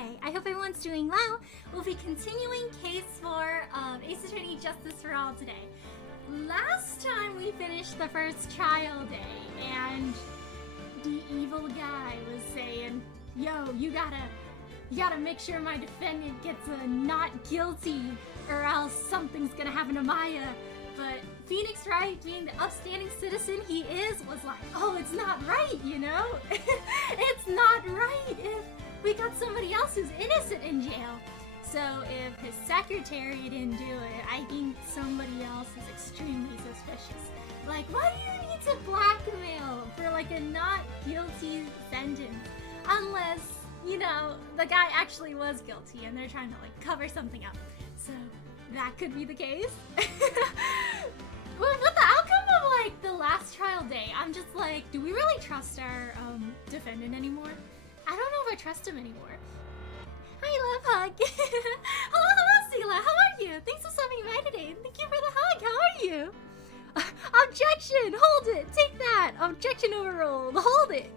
today? I hope everyone's doing well. We'll be continuing case 4 of Ace Attorney Justice for All today. Last time we finished the first trial day, and the evil guy was saying, yo, you gotta make sure my defendant gets a not guilty, or else something's gonna happen to Maya. But Phoenix Wright, being the upstanding citizen he is, was like, oh, it's not right, you know? It's not right if we got somebody else who's innocent in jail. So if his secretary didn't do it, I think somebody else is extremely suspicious. Like, why do you need to blackmail for like a not guilty sentence? Unless, you know, the guy actually was guilty and they're trying to like cover something up. So that could be the case. Well, with the outcome of like the last trial day, I'm just like, do we really trust our defendant anymore? I don't know if I trust him anymore. Hi, Love Hug. hello, Sela. How are you? Thanks for stopping by today. Thank you for the hug. How are you? Objection! Hold it! Take that! Objection overruled. Hold it.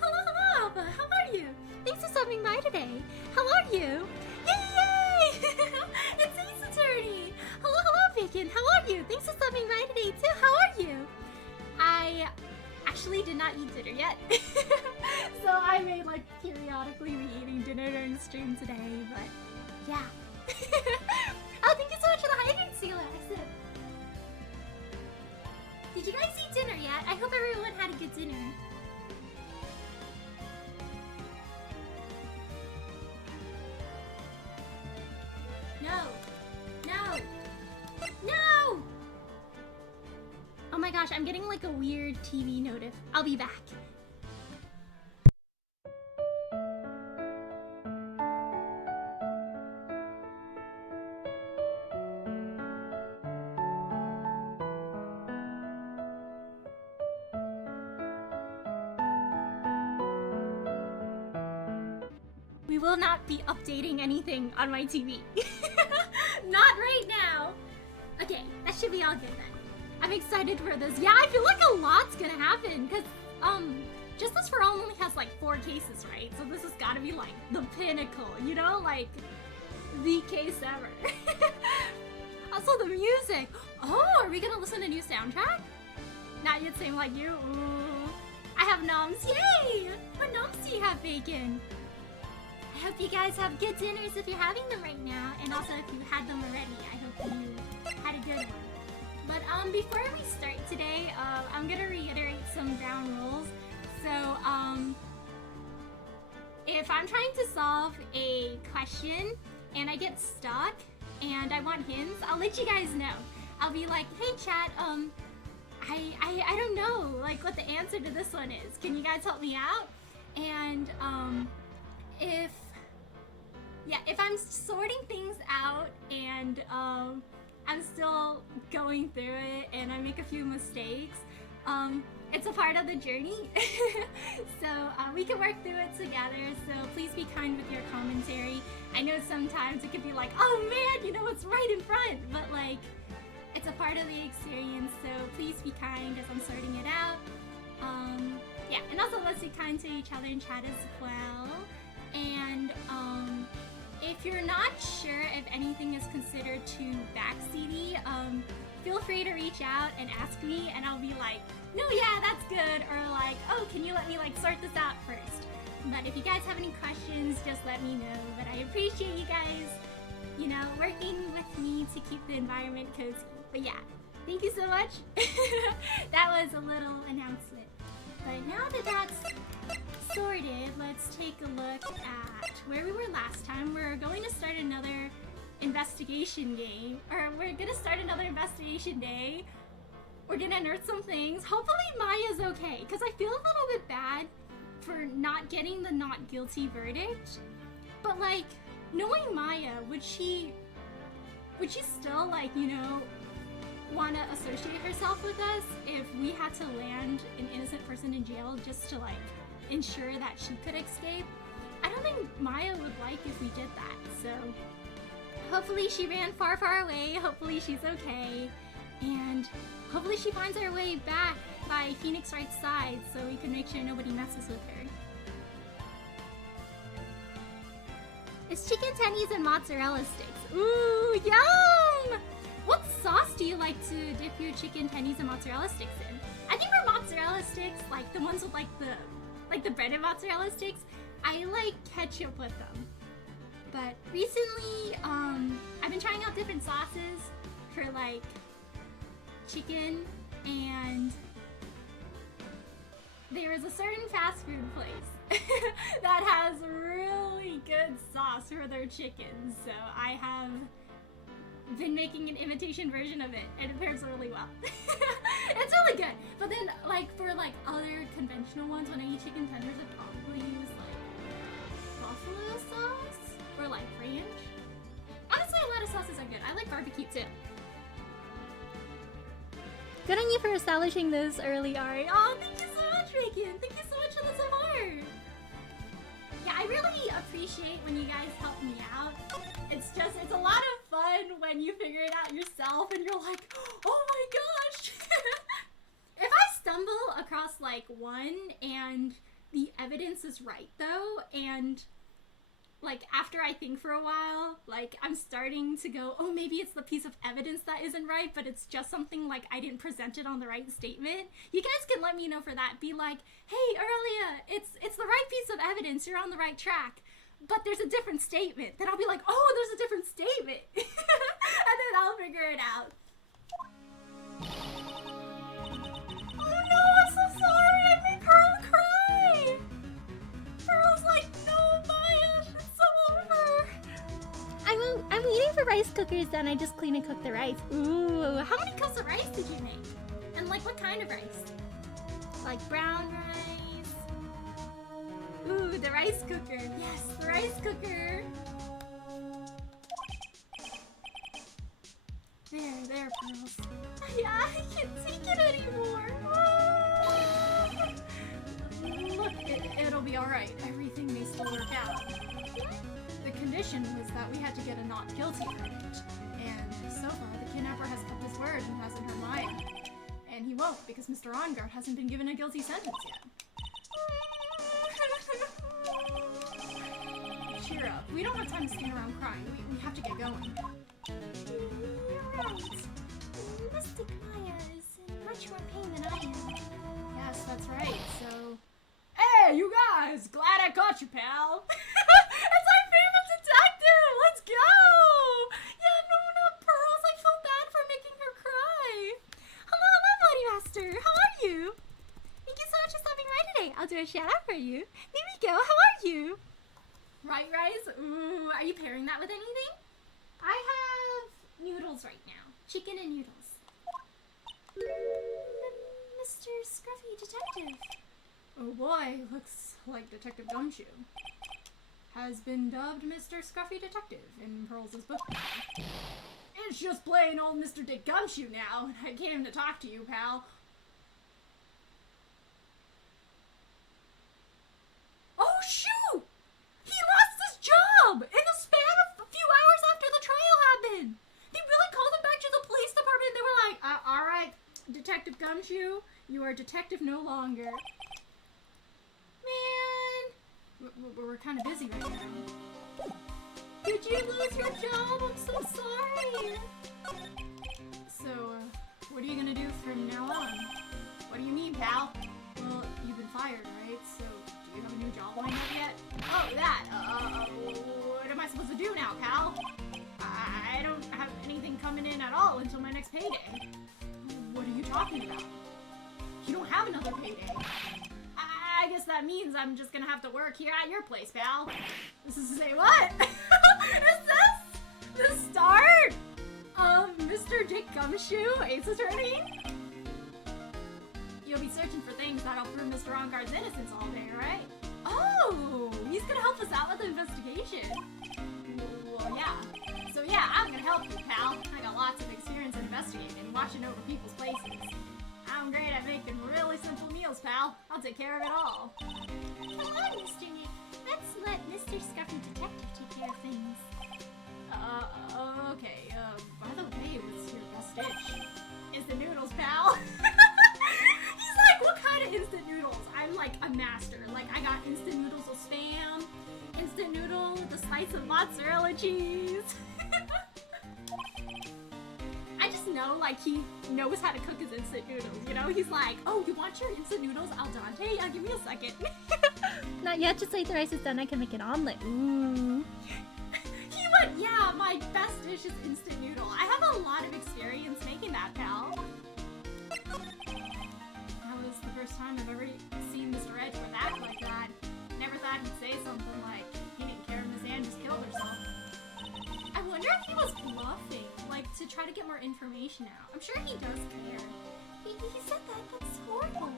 hello, Alba. How are you? Thanks for stopping by today. How are you? Yay! It's Ace Attorney. Hello, Bacon. How are you? Thanks for stopping by today too. How are you? I actually did not eat dinner yet. So I may like periodically be eating dinner during the stream today, but yeah. Oh, thank you so much for the hydrate, Sela. I said, did you guys eat dinner yet? I hope everyone had a good dinner. No! Oh my gosh, I'm getting like a weird TV notif. I'll be back. We will not be updating anything on my TV. Not right now. Okay, that should be all good then. I'm excited for this. Yeah, I feel like a lot's gonna happen because Justice for All only has like 4 cases, right? So this has got to be like the pinnacle, you know, like the case ever. Also the music. Oh, are we gonna listen to new soundtrack? Not yet, same like you. Ooh. I have noms. Yay! What noms do you have, Bacon? I hope you guys have good dinners if you're having them right now, and also if you had them already, I hope you had a good one. But before we start today, I'm gonna reiterate some ground rules. So if I'm trying to solve a question and I get stuck and I want hints, I'll let you guys know. I'll be like, hey chat, I don't know like what the answer to this one is. Can you guys help me out? And if I'm sorting things out and I'm still going through it and I make a few mistakes, it's a part of the journey. So we can work through it together, so please be kind with your commentary. I know sometimes it could be like, oh man, you know it's right in front, but like it's a part of the experience, so please be kind as I'm sorting it out. Yeah, and also let's be kind to each other in chat as well. And if you're not sure if anything is considered too backseaty, feel free to reach out and ask me, and I'll be like, no, yeah, that's good, or like, oh, can you let me like sort this out first? But if you guys have any questions, just let me know. But I appreciate you guys, you know, working with me to keep the environment cozy. But yeah, thank you so much. That was a little announcement. But now that that's sorted, let's take a look at where we were last time. We're going to start another investigation game, or we're gonna start another investigation day. We're gonna unearth some things. Hopefully Maya's okay, because I feel a little bit bad for not getting the not guilty verdict. But like, knowing Maya, would she still like, you know, want to associate herself with us if we had to land an innocent person in jail just to like ensure that she could escape? I don't think Maya would like if we did that, so hopefully she ran far, far away. Hopefully she's okay, and hopefully she finds her way back by Phoenix Wright's side so we can make sure nobody messes with her. It's chicken tendies and mozzarella sticks. Ooh, yum! What sauce do you like to dip your chicken tendies and mozzarella sticks in? I think for mozzarella sticks, like the ones with like the breaded mozzarella sticks, I like ketchup with them. But recently, I've been trying out different sauces for like chicken, and there is a certain fast food place that has really good sauce for their chicken. So I have been making an imitation version of it, and it pairs really well. It's really good. But then, like for like other conventional ones, when I eat chicken tenders, I probably use like buffalo sauce or like ranch. Honestly, a lot of sauces are good. I like barbecue too. Good on you for establishing this early, Ari. Oh, thank you so much, Reagan. Thank you so much for the support. Yeah, I really appreciate when you guys help me out. It's a lot of fun when you figure it out yourself and you're like, oh my gosh. If I stumble across like one and the evidence is right though, and like after I think for a while, like I'm starting to go, oh, maybe it's the piece of evidence that isn't right, but it's just something like I didn't present it on the right statement. You guys can let me know for that. Be like, hey, Aurelia, it's the right piece of evidence. You're on the right track. But there's a different statement. Then I'll be like, oh, there's a different statement. And then I'll figure it out. Oh no, I'm so sorry. I made Pearl cry. Pearl's like, no, Maya, it's so over. I'm waiting for rice cookers done. I just clean and cook the rice. Ooh, how many cups of rice did you make? And like what kind of rice? Like brown rice? Ooh, the rice cooker. Yes, the rice cooker. There, Pearls. Yeah, I can't take it anymore. Look, it'll be alright. Everything may still work out. The condition was that we had to get a not guilty verdict. And so far, the kidnapper has kept his word and hasn't hurt Maya. And he won't, because Mr. Ongard hasn't been given a guilty sentence yet. Cheer up. We don't have time to stand around crying. We have to get going. You're right. Mystic Maya is in much more pain than I am. Yes, that's right. So... Hey, you guys! Glad I caught you, pal! It's our favorite detective! Let's go! Yeah, no, not Pearls. I feel bad for making her cry. Hello, Body Master. How are you? Thank you so much for stopping by today. I'll do a shout out for you. There we go. How are you? Right, Rice? Ooh, are you pairing that with anything? I have noodles right now. Chicken and noodles. Mr. Scruffy Detective. Oh boy, looks like Detective Gumshoe has been dubbed Mr. Scruffy Detective in Pearls' book. It's just plain old Mr. Dick Gumshoe now. I came to talk to you, pal. Oh shoot! He lost his job in the span of a few hours after the trial happened. They really called him back to the police department. They were like, all right, Detective Gumshoe, you are detective no longer. Man, we're kind of busy right now. Did you lose your job? I'm so sorry. So, what are you gonna do from now on? What do you mean, pal? Well, you've been fired, right? So, do you have a new job lined up yet? Oh, that. What am I supposed to do now, pal? I don't have anything coming in at all until my next payday. What are you talking about? You don't have another payday. I guess that means I'm just gonna have to work here at your place, pal. This is to say what? Is this the start of Mr. Dick Gumshoe, Ace Attorney? You'll be searching for things that'll prove Mr. Ongard's innocence all day, right? Oh, he's gonna help us out with the investigation. Well, yeah. So yeah, I'm gonna help you, pal. I got lots of experience in investigating, watching over people's places. I'm great at making really simple meals, pal. I'll take care of it all. Come on, Mr. Nick. Let's let Mr. Scruffy Detective take care of things. Okay. By the way, what's your best dish? Instant noodles, pal. He's like, what kind of instant noodles? I'm like a master. Like, I got instant noodles with Spam, instant noodle with a slice of mozzarella cheese. I just know, like, he knows how to cook his instant noodles, you know? He's like, oh, you want your instant noodles al dente? Yeah, give me a second. Not yet, just like the rice is done, I can make an omelet. Ooh. He went, yeah, my best dish is instant noodle. I have a lot of experience making that, pal. That was the first time I've ever seen Mr. Edgeworth act like that. Never thought he'd say something like he didn't care if Miss Anne just killed herself. I wonder if he was bluffing, like, to try to get more information out. I'm sure he does care. He said that. That's horrible.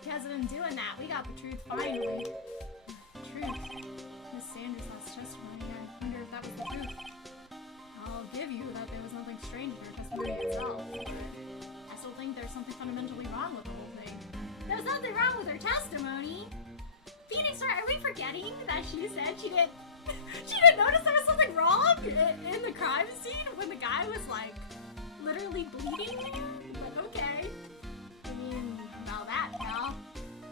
Because of him doing that, we got the truth finally. Truth. Miss Sanders' last testimony. I wonder if that was the truth. I'll give you that there was nothing strange in her testimony itself, but I still think there's something fundamentally wrong with the whole thing. There's nothing wrong with her testimony. Phoenix, are we forgetting that she said she didn't notice there was something wrong in the crime scene when the guy was, like, literally bleeding there? But okay. I mean, about that, pal.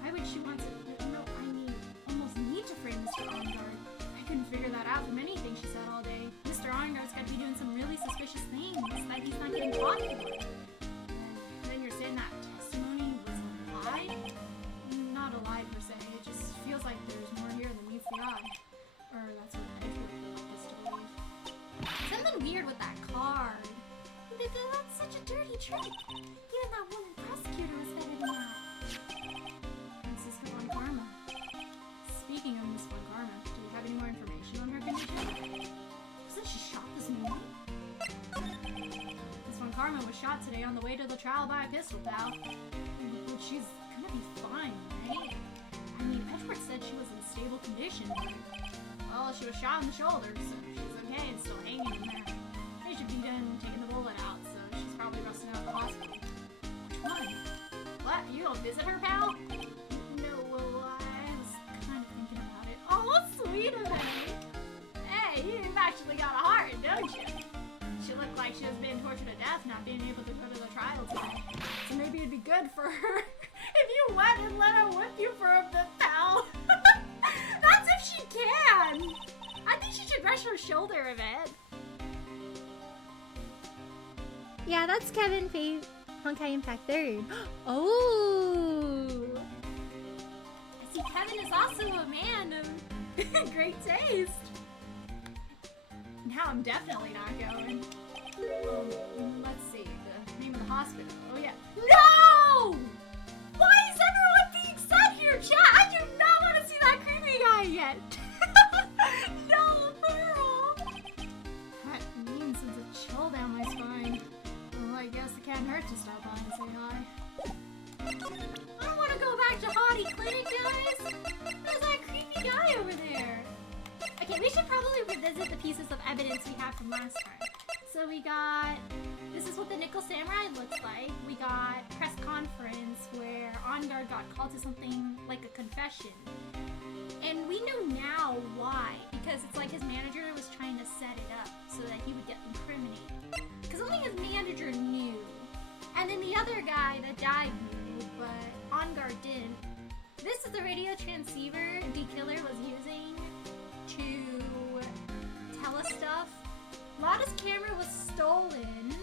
Why would she want to... No, I mean, almost need to frame Mr. Arngard. I couldn't figure that out from anything she said all day. Mr. Arngard's got to be doing some really suspicious things that he's not getting caught for. And then you're saying that testimony was a lie? Not a lie, per se. It just feels like there's more here than meets the eye. Or that's what Edgeworth is to believe. Something weird with that card. That's such a dirty trick. Even that woman prosecutor was better than that. Francisca Von Karma. Speaking of Miss Von Karma, do you have any more information on her condition? Wasn't she shot this morning? Miss Von Karma was shot today on the way to the trial by a pistol, pal. But she's gonna be fine, right? I mean, Edgeworth said she was in stable condition. Well, she was shot in the shoulder, so she's okay and still hanging in there. They should be done taking the bullet out, so she's probably rusting out of the hospital. Which one? What? You gonna visit her, pal? No, well, I was kind of thinking about it. Oh, what's sweet of it? Hey, you've actually got a heart, don't you? She looked like she was being tortured to death, not being able to go to the trial today. So maybe it'd be good for her if you went and let her whip you for a bit, pal. That's if she can. I think she should brush her shoulder a bit. Yeah, that's Kevin Honkai Impact 3rd. Oh! I see Kevin is also a man of great taste. Now I'm definitely not going. Let's see, the name of the hospital. Oh yeah. No! Why is everyone being set here, chat? I do not want to see that creepy guy yet. No, Pearl. That mean sends a chill down my spine. Well, I guess it can't hurt to stop by and say hi. I don't want to go back to Hottie Clinic, guys. There's that creepy guy over there. Okay, we should probably revisit the pieces of evidence we have from last time. So we got... This is what the Nickel Samurai looks like. We got press conference where Arngard got called to something like a confession. And we know now why. Because it's like his manager was trying to set it up so that he would get incriminated. Because only his manager knew. And then the other guy that died knew, but Arngard didn't. This is the radio transceiver D-Killer was using to tell us stuff. Lada's camera was stolen,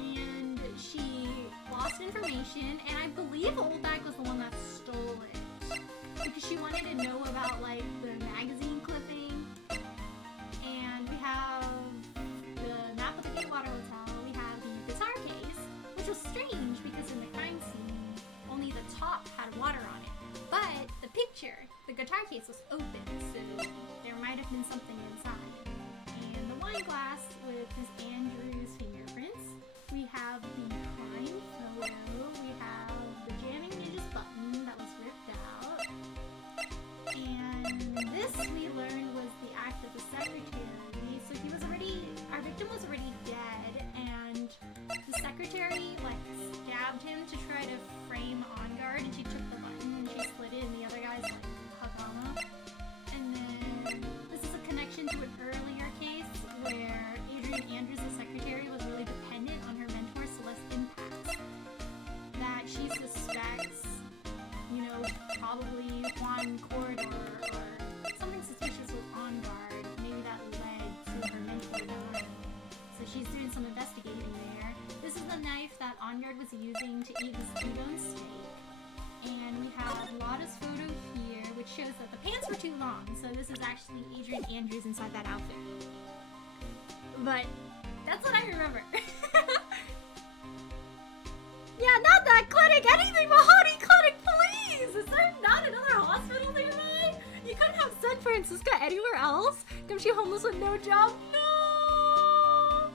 and she lost information, and I believe Oldbag was the one that stole it. Because she wanted to know about, like, the magazine clipping. And we have the map of the Gatewater Hotel, we have the guitar case, which was strange because in the crime scene, only the top had water on it. But the picture, the guitar case was open, so there might have been something inside. And the wine glass with Miss Andrews' fingerprints. We have the crime photo. We have the jamming ninjas button that was ripped out. And this we learned was the act of the secretary. So he was already, our victim was already dead, and the secretary like stabbed him to try to frame Arngard, and she took the button and she slid it in the other guy's like hakama. And then this is a connection to an earlier case where Adrian Andrews, the secretary, was really dependent on her mentor Celeste Impact. That she suspects, you know, probably Juan Corridor or shows that the pants were too long, so this is actually Adrian Andrews inside that outfit. But that's what I remember. Yeah, not that clinic! Anything but Honey Clinic, please! Is there not another hospital nearby? You couldn't have San Francisco anywhere else? Gumshoe homeless with no job? No!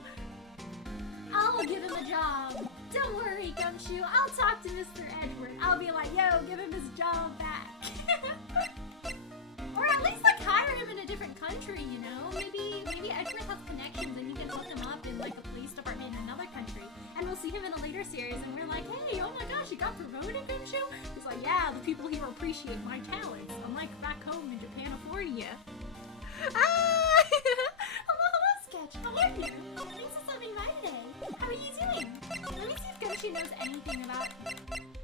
I'll give him a job. Don't worry, Gumshoe. I'll talk to Mr. Edward. I'll be like, yo, give him his job back. Or at least like hire him in a different country, you know? Maybe Edward has connections and he can hook him up in like a police department in another country. And we'll see him in a later series and we're like, hey, oh my gosh, you got promoted, Gumshoe? He's like, yeah, the people here appreciate my talents. Unllike back home in Japanifornia. Ah! Hello, Sketch. How are you? Thanks for stopping by today. How are you doing? Let me see if Gumshoe knows anything about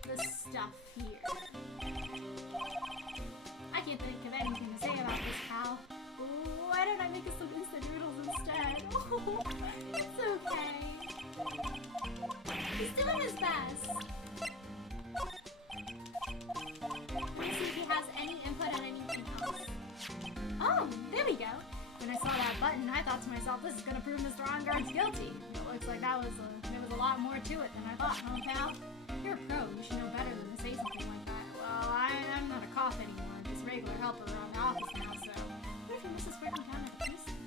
the stuff here. I can't think of anything to say about this, pal. Why don't I make us some instant noodles instead? Oh, it's okay. He's doing his best. Let me see if he has any input on anything else. Oh, there we go. When I saw that button, I thought to myself, this is gonna prove Mr. Onguard's guilty. It looks like there was a lot more to it than I thought, huh, pal? You're a pro. You should know better than to say something like that. Well, I'm not a cop anymore. I'm just a regular helper around the office now, so what if he misses working down at the precinct?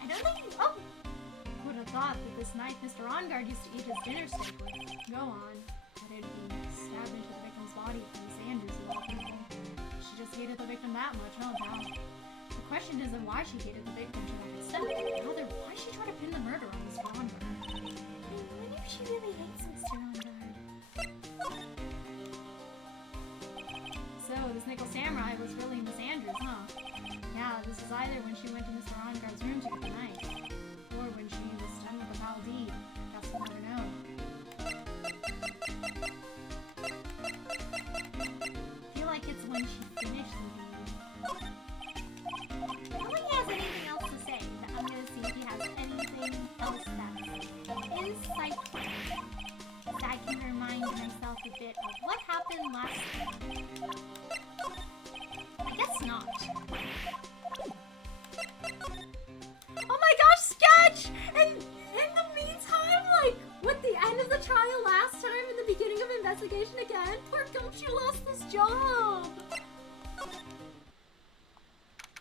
I don't think. Oh! Would have thought that this knife Mr. Onguard used to eat his dinner steak with. Go on. That it'd be stabbed into the victim's body from Sanders of all people. She just hated the victim that much, huh, pal? The question isn't why she hated the victim to that extent, rather why she tried to pin the murder on Mr. Onguard. I wonder if she really hates Mr. Onguard. So, this nickel samurai was really Miss Andrews, huh? Yeah, this is either when she went to Mr. Onguard's room to get the knife, or when she was done with the foul deed. Guess we'll never know. I feel like it's when she finished the deed. I don't think he has anything else to say, but I'm gonna see if he has anything else that's insightful. So I can remind myself a bit of what happened last time. I guess not. Oh my gosh, Sketch! And in the meantime, like, with the end of the trial last time and the beginning of investigation again, poor Gumshoe lost his job!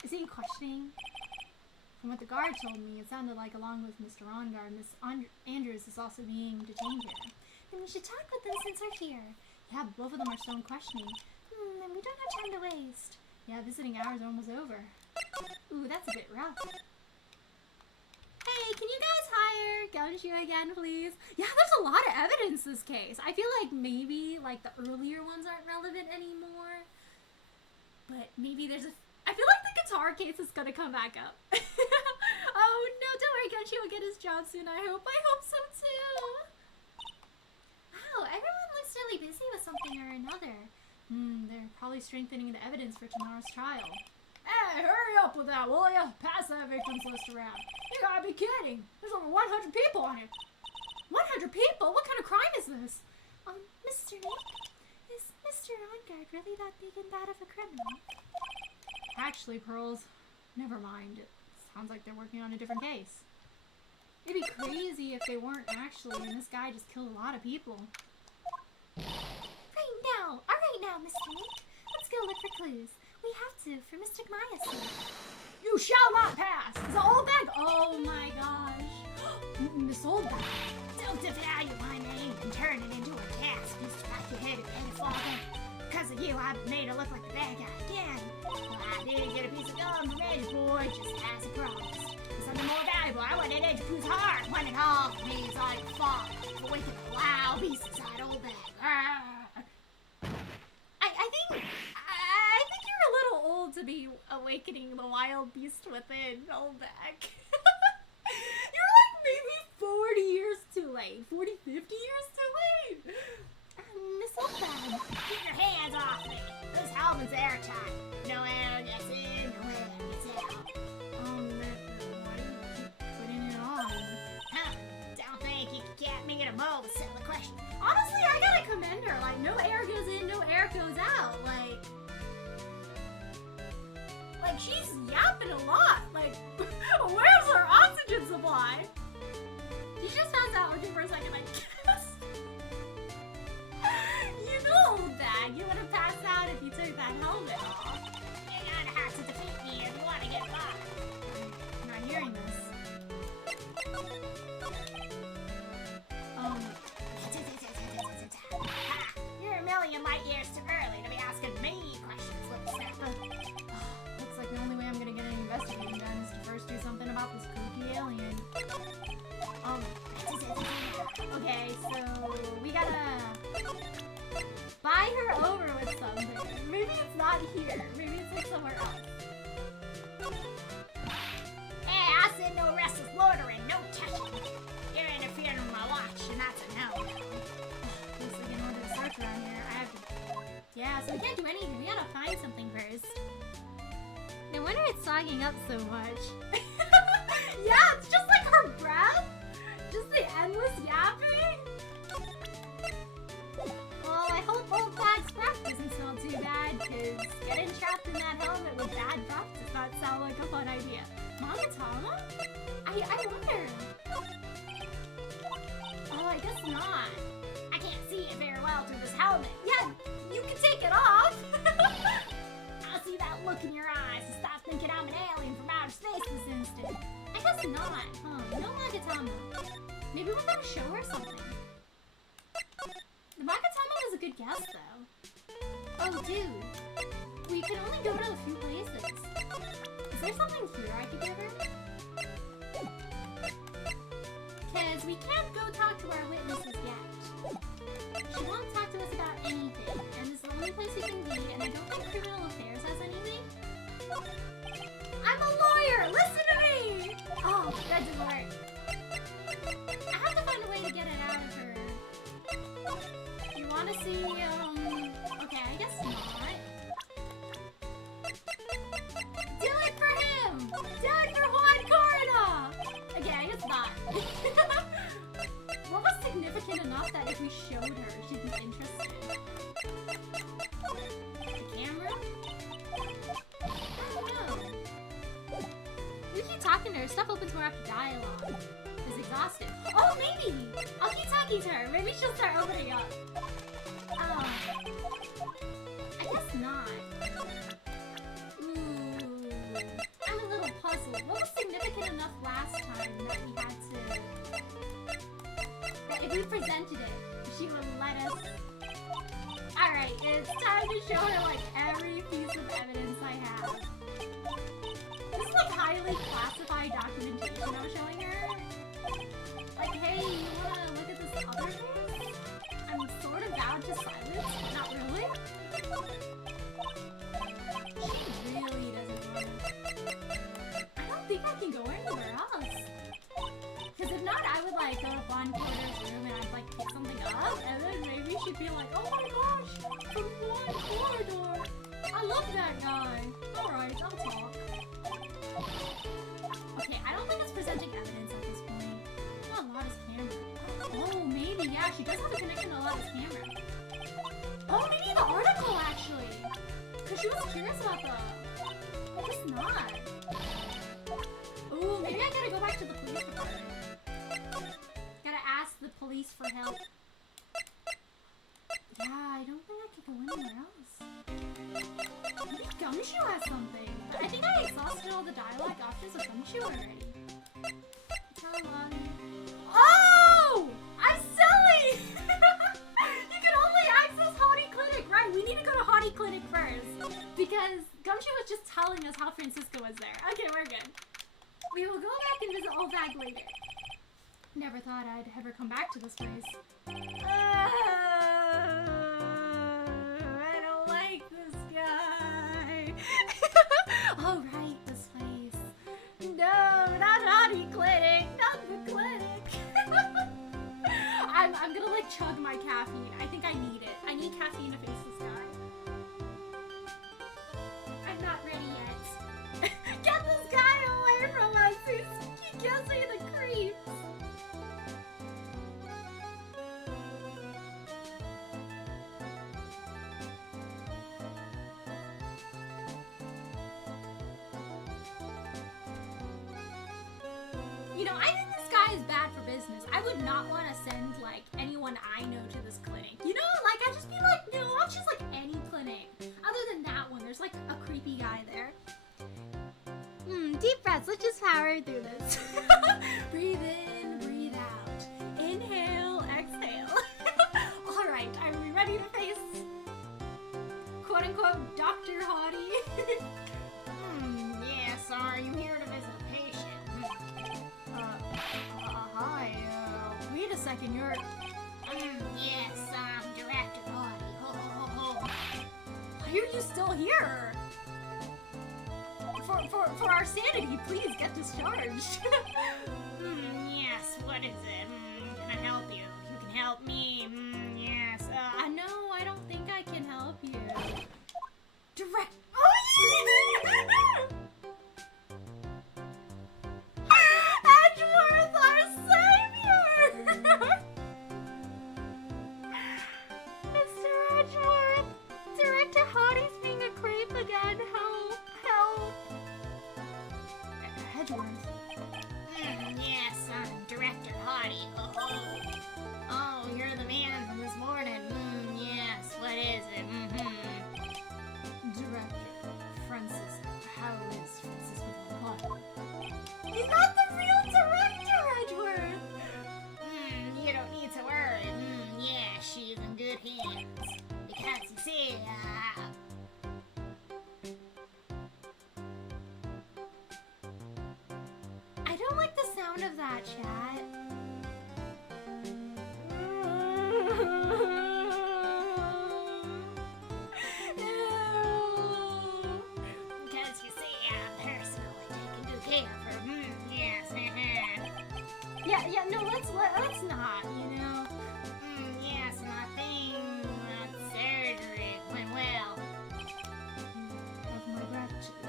Is he questioning? From what the guard told me, it sounded like along with Mr. Onguard, Miss Andrews is also being detained here. Then we should talk with them since we're here. Yeah, both of them are still in questioning. And we don't have time to waste. Yeah, visiting hours are almost over. Ooh, that's a bit rough. Hey, can you guys hire Gumshoe again, please? Yeah, there's a lot of evidence in this case. I feel like maybe, like, the earlier ones aren't relevant anymore. But maybe there's a... I feel like the guitar case is gonna come back up. Oh, no, don't worry, Gumshoe will get his job soon, I hope. I hope so, too. Wow, everyone looks really busy with something or another. They're probably strengthening the evidence for tomorrow's trial. Hey, hurry up with that, will ya? Pass that victims list around. You gotta be kidding. There's over 100 people on it. 100 people? What kind of crime is this? Mr. Nick, is Mr. Onguard really that big and bad of a criminal? Actually, Pearls, never mind. It sounds like they're working on a different case. It'd be crazy if they weren't actually, and this guy just killed a lot of people. Alright now, Mr. Nick. Let's go look for clues. We have to, for Mr. Gmaya's sake. You shall not pass! It's an old bag! Oh my gosh. Miss Old Bag. Don't devalue my name and turn it into a task you strike your head and fall in. Because of you, I made it look like the bad guy again. Well, I did get a piece of gum from Edge Boy just as a promise. Something more valuable. I wanted Edge Pooh's heart. Wanted all of me, so I could fall. But with a wild beast inside Old Bag. I think you're a little old to be awakening the wild beast within Old Bag. You're like maybe 40 years too late. 40, 50 years too late. Miss Old Bag, get your hands off me. This helmet's airtight. No air gets in, no air gets out. Oh man. like, she's yapping a lot. Like, where's her oxygen supply? She just passed out looking for a second, I guess. You know that. You would have passed out if you took that helmet off. You're gonna have to defeat me if you want to get by. I'm not hearing this. You're a million light years too early to be asking me questions, little snapper. Looks like the only way I'm gonna get any investigating done is to first do something about this kooky alien. Okay, so we gotta buy her over with something. Maybe it's not here. Maybe it's like somewhere else. Hey, I said no restless loitering, no touching. You're interfering with my watch, and that's a no. Looks like in order to search around here, I have to... Yeah, so we can't do anything. We gotta find something first. No wonder it's sogging up so much. Yeah, it's just like her breath. Just the endless yapping. Well, I hope old Bag's breath doesn't smell too bad, because getting trapped in that helmet with bad breath does not sound like a fun idea. Magatama? I wonder. Oh, I guess not. I can't see it very well through this helmet. Yeah, you can take it off. I see that look in your eyes and stop thinking I'm an alien from outer space this instant. I guess not, huh? No Magatama. Maybe we gotta show her something. The Magatama was a good guess, though. Oh, dude. We can only go to a few places. Is there something here I could give her? Because we can't go talk to our witnesses yet. She won't talk to us about anything, and this is the only place we can be, and I don't think criminal affairs has anything. I'm a lawyer! Listen to me! Oh, that didn't work. I have to find a way to get it out of her. You want to see, okay, I guess not. Do it for him! Do it for Juan Corona! Okay, I guess not. What was significant enough that if we showed her, she'd be interested? The camera? I don't know. We keep talking to her, stuff opens more after dialogue. Is exhausted. Oh, maybe! I'll keep talking to her. Maybe she'll start opening up. I guess not. Ooh. I'm a little puzzled. What was significant enough last time that we had to... that if we presented it, she would let us... Alright, it's time to show her, like, every piece of evidence I have. This is, like, highly classified documentation I'm showing her. Like, hey, you wanna look at this other case? I'm sort of bound to silence, but not really. She really doesn't want to. I don't think I can go anywhere else. Because if not, I would, like, go to Juan Cordo's room and I'd, like, pick something up, and then maybe she'd be like, oh my gosh, from Juan Cordo. I love that guy. Alright, I'll talk. Okay, I don't think it's presenting evidence at this point. Not Lada's camera. Oh, maybe, yeah, she does have a connection to Lada's camera. Oh, maybe the article, actually! Because she was curious about the... I guess not. Ooh, maybe I gotta go back to the police department. Gotta ask the police for help. Yeah, I don't think I can go anywhere else. Maybe Gumshoe has something. I think I exhausted all the dialogue options of Gumshoe already. Oh! I'm silly! You can only access Hottie Clinic, right? We need to go to Hottie Clinic first. Because Gumshoe was just telling us how Francisco was there. Okay, we're good. We will go back and visit Old Bag later. Never thought I'd ever come back to this place. I don't like this guy. Oh, right, this place. No, not Hottie Clinic. Not the clinic. I'm gonna like chug my caffeine. I think I need it. I need caffeine to face this guy. I'm not ready yet. Get this guy away from us. He gives me the creeps. You know, I think this guy is bad for business. I would not want to send, like, anyone I know to this clinic. You know, like, I'd just be like, no, I'll choose, like, any clinic. Other than that one, there's, like, a creepy guy there. Deep breaths. Let's just power through this. Breathe in, breathe out. Inhale, exhale. All right, are we ready to face, quote-unquote, Dr. Hottie? Yes, are you here to visit a patient? Hi, wait a second, you're... Yes, I'm Director Hottie. Ho, ho, ho, ho. Why are you still here? For our sanity, please get discharged. Yes, what is it? Can I help you? You can help me. Yes, No, I don't think I can help you. Direct... Edgeworth, our savior! Mr. Edgeworth, Director Hottie's being a creep again. Help! Help! Edgeworth. Yes, I'm Director Hottie. Ho, ho. Oh, you're the man from this morning. Yes, what is it? Director Francis. How is Francis with Hottie? He's not the real director, Edgeworth! You don't need to worry. Yeah, she's in good hands. Because you see, I don't like the sound of that, chat. because you see, I'm personally taking good care of her. Yes, Yeah, no, let's not, you know. yes, my thing, my surgery went well. Have my gratitude.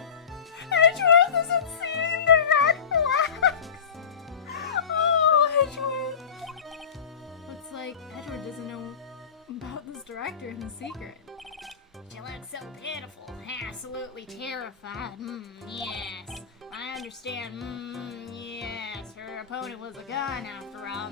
Edgeworth isn't seeing the red flags! Oh, Edgeworth! Looks like Edgeworth doesn't know about this director in secret. She looks so pitiful, absolutely terrified. Yes, I understand. Yes, her opponent was a gun after all.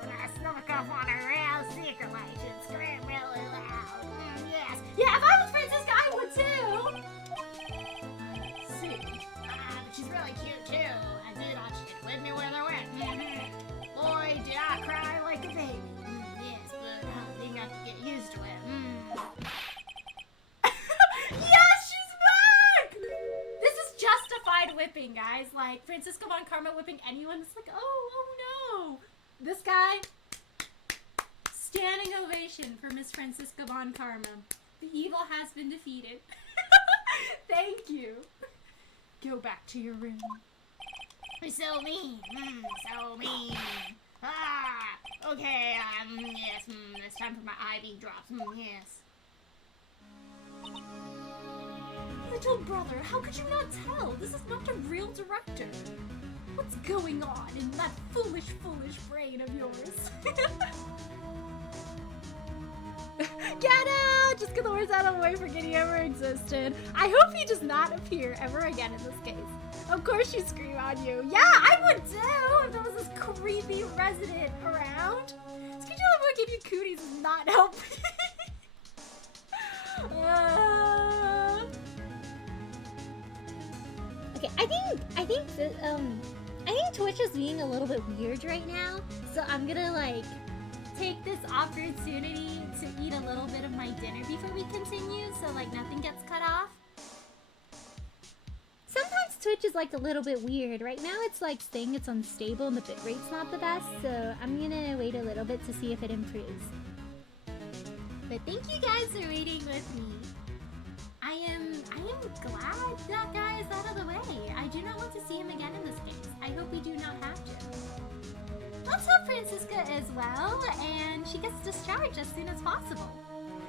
When I snuck up on her real secret like she'd scream really loud. Yes, Yeah, if I was Francisca, I would too! See. but she's really cute too. I thought she'd with me where they went. Boy, did I cry like a baby. Yes, but I think I can get used to it. Yes, she's back! This is justified whipping, guys. Like, Francisco Von Karma whipping anyone. It's like, oh no. This guy, standing ovation for Miss Francisca Von Karma. The evil has been defeated. Thank you. Go back to your room. You're so mean. So mean. Okay, yes, it's time for my IV drops. Yes. Little brother, how could you not tell? This is not a real director. What's going on in that foolish brain of yours? Get out! Just get the words out of the way, forget he ever existed. I hope he does not appear ever again in this case. Of course you scream on you. Yeah, I would too if there was this creepy resident around. Schedule would give you cooties is not helping. Okay, I think Twitch is being a little bit weird right now, so I'm gonna like Take this opportunity to eat a little bit of my dinner before we continue, so like nothing gets cut off. sometimes Twitch is like a little bit weird. Right now it's like saying it's unstable and the bitrate's not the best, so I'm gonna wait a little bit to see if it improves. But thank you guys for waiting with me. I am glad that guy is out of the way. I do not want to see him again in this case. I hope we do not have to. Let's hope Francisca is well and she gets discharged as soon as possible.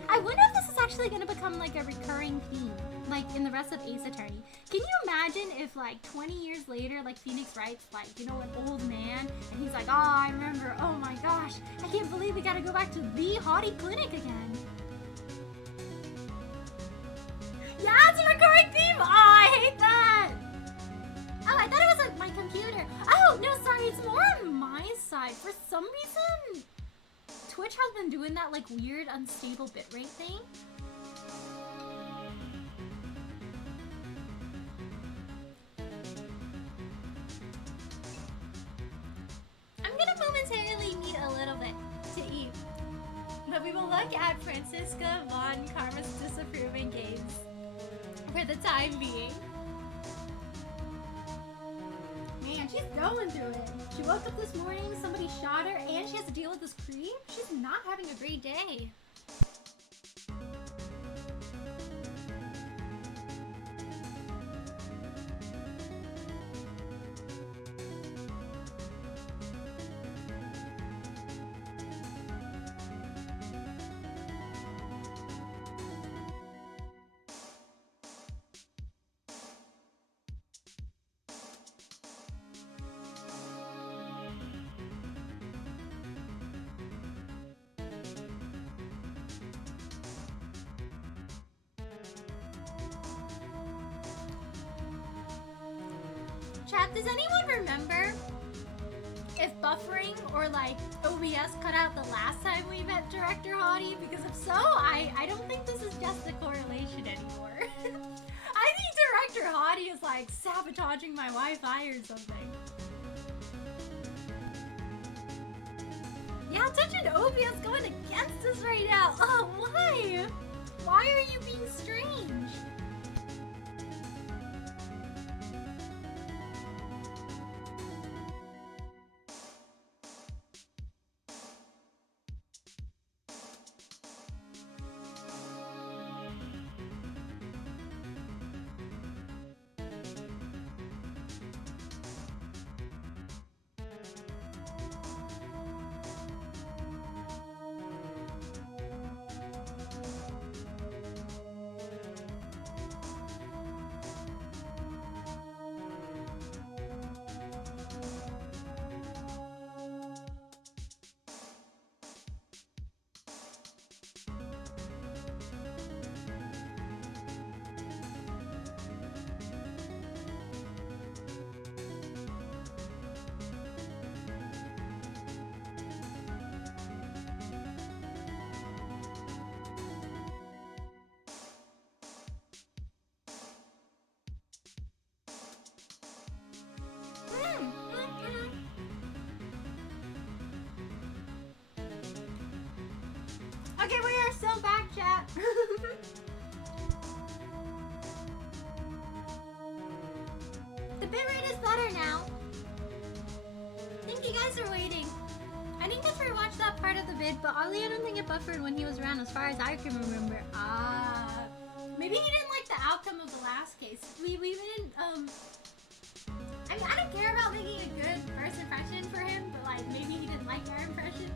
I wonder if this is actually going to become like a recurring theme. like in the rest of Ace Attorney. Can you imagine if like 20 years later, like Phoenix Wright's like, you know, an old man, and he's like, oh, I remember, oh my gosh, I can't believe we gotta go back to the Hottie Clinic again. Yeah, it's a recurring theme! Oh, I hate that! Oh, I thought it was like my computer. Oh, no, sorry, it's more on my side. For some reason, Twitch has been doing that like weird unstable bitrate thing. I'm gonna momentarily need a little bit to eat, but we will look at Franziska von Karma's disapproving gaze for the time being. Man, she's going through it. She woke up this morning, somebody shot her, and she has to deal with this creep. She's not having a great day. Chat, does anyone remember if buffering or like OBS cut out the last time we met Director Hottie? Because if so, I don't think this is just a correlation anymore. I think Director Hottie is like sabotaging my Wi-Fi or something. Yeah, Twitch and OBS going against us right now. Oh, why? Why are you being strange? Okay, we are still back, chat. The bitrate is better now. I think you guys are waiting. I didn't get to rewatch that part of the vid, but oddly I don't think it buffered when he was around as far as I can remember. Maybe he didn't like the outcome of the last case. We didn't, I mean, I don't care about making a good first impression for him, but like, maybe he didn't like our impression.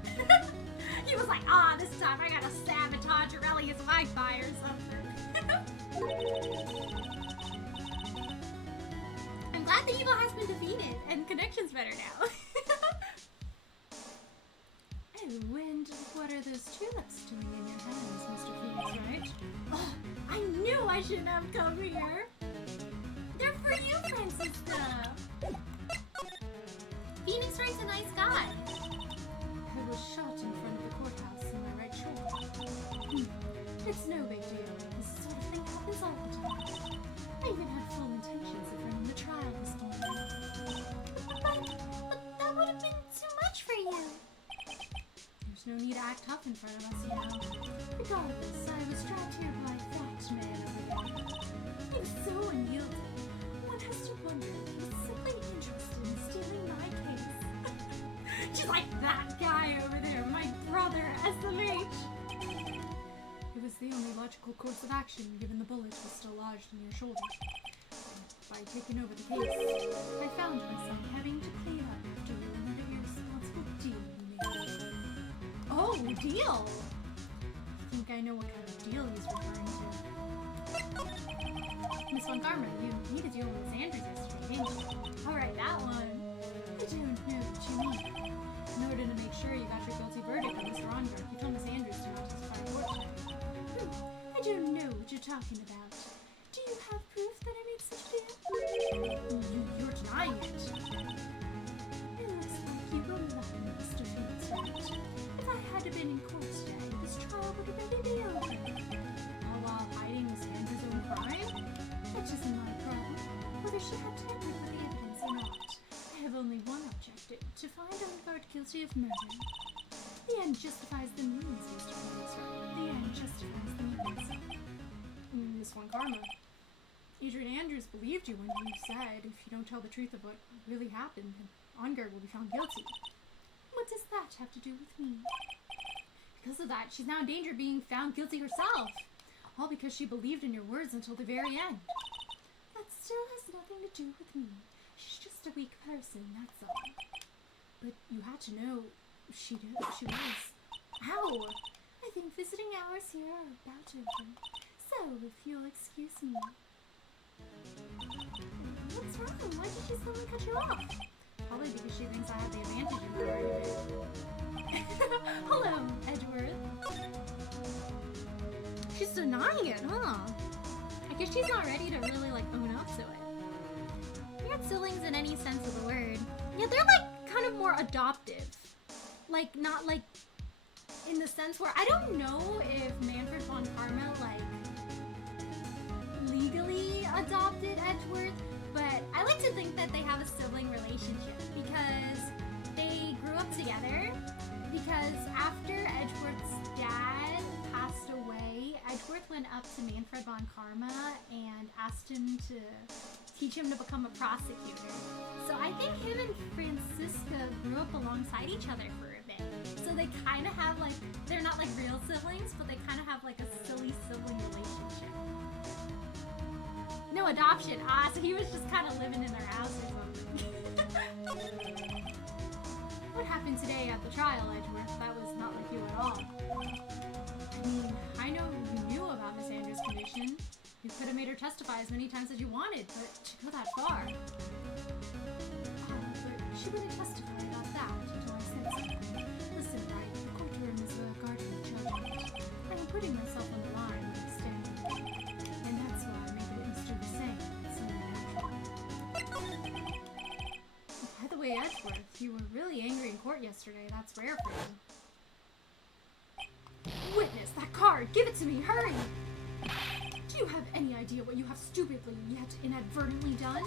He was like, this time I gotta sabotage Aurelia's Wi-Fi or something. I'm glad the evil has been defeated and connection's better now. Oh, and what are those tulips doing in your hands, Mr. Phoenix Wright? Oh, I knew I shouldn't have come here. They're for you, Franziska. Phoenix Wright's a nice guy. I was shot in front of the courthouse in my right shoulder. It's no big deal. This sort of thing happens all the time. I even had full intentions of running the trial this morning. But that would have been too much for you. There's no need to act tough in front of us, you know. Regardless, I was trapped here by that man over there. He was so unyielding. One has to wonder if he's simply interested in stealing my case. She's like, that guy over there, my brother, SMH. It was the only logical course of action, given the bullet was still lodged in your shoulder. By taking over the case, I found myself having to clean up after another irresponsible deal you made. Oh, deal! I think I know what kind of deal he's referring to. Miss Von Karma, you need to deal with Miss Andrews yesterday, didn't you? Alright, that one. I don't know what you mean. In order to make sure you got your guilty verdict on Mr. Ongar, you told Miss Andrews to not testify in court today. I don't know what you're talking about. Do you have proof that I made such a deal? You're denying it. It looks like you were lying, Mr. Phoenix Wright. If I had been in court today, this trial would already be over. All while hiding Miss Andrews' own crime? That isn't my problem. Whether she had tampered with the evidence or not. I have only one objective, to find Ongar guilty of murder. The end justifies the means, Mr. Phoenix Wright. The end justifies the means. Miss Von Karma, Adrian Andrews believed you when you said if you don't tell the truth of what really happened, then Ongar will be found guilty. What does that have to do with me? Because of that, she's now in danger of being found guilty herself. All because she believed in your words until the very end. That still has nothing to do with me. She's just a weak person, that's all. But you had to know she was. Ow! I think visiting hours here are about over. So, if you'll excuse me. What's wrong? Why did she suddenly cut you off? Probably because she thinks I have the advantage in the argument. Hello, Edgeworth. She's denying it, huh? I guess she's not ready to really, own up to it. They're not siblings in any sense of the word. Yeah, they're, kind of more adoptive. Not, in the sense where I don't know if Manfred von Karma, legally adopted Edgeworth, but I like to think that they have a sibling relationship because they grew up together. Because after Edgeworth's dad passed away, Edgeworth went up to Manfred von Karma and asked him to teach him to become a prosecutor. So I think him and Franziska grew up alongside each other for a bit. So they kind of have they're not real siblings, but they kind of have a silly sibling relationship. No adoption. So he was just kind of living in their house or something. What happened today at the trial, Edgeworth? That was not like you at all. I mean, I know you knew about Miss Andrews' condition. You could have made her testify as many times as you wanted, but to go that far... but she wouldn't testify about that until I said something. Listen, Wright, the courtroom is a garden of judgment. I am putting myself on the line when I stand here. And that's why I make it do the same. It's only natural. By the way, Edgeworth, you were really angry in court yesterday. That's rare for you. Witness, that card! Give it to me! Hurry! Do you have any idea what you have stupidly yet inadvertently done?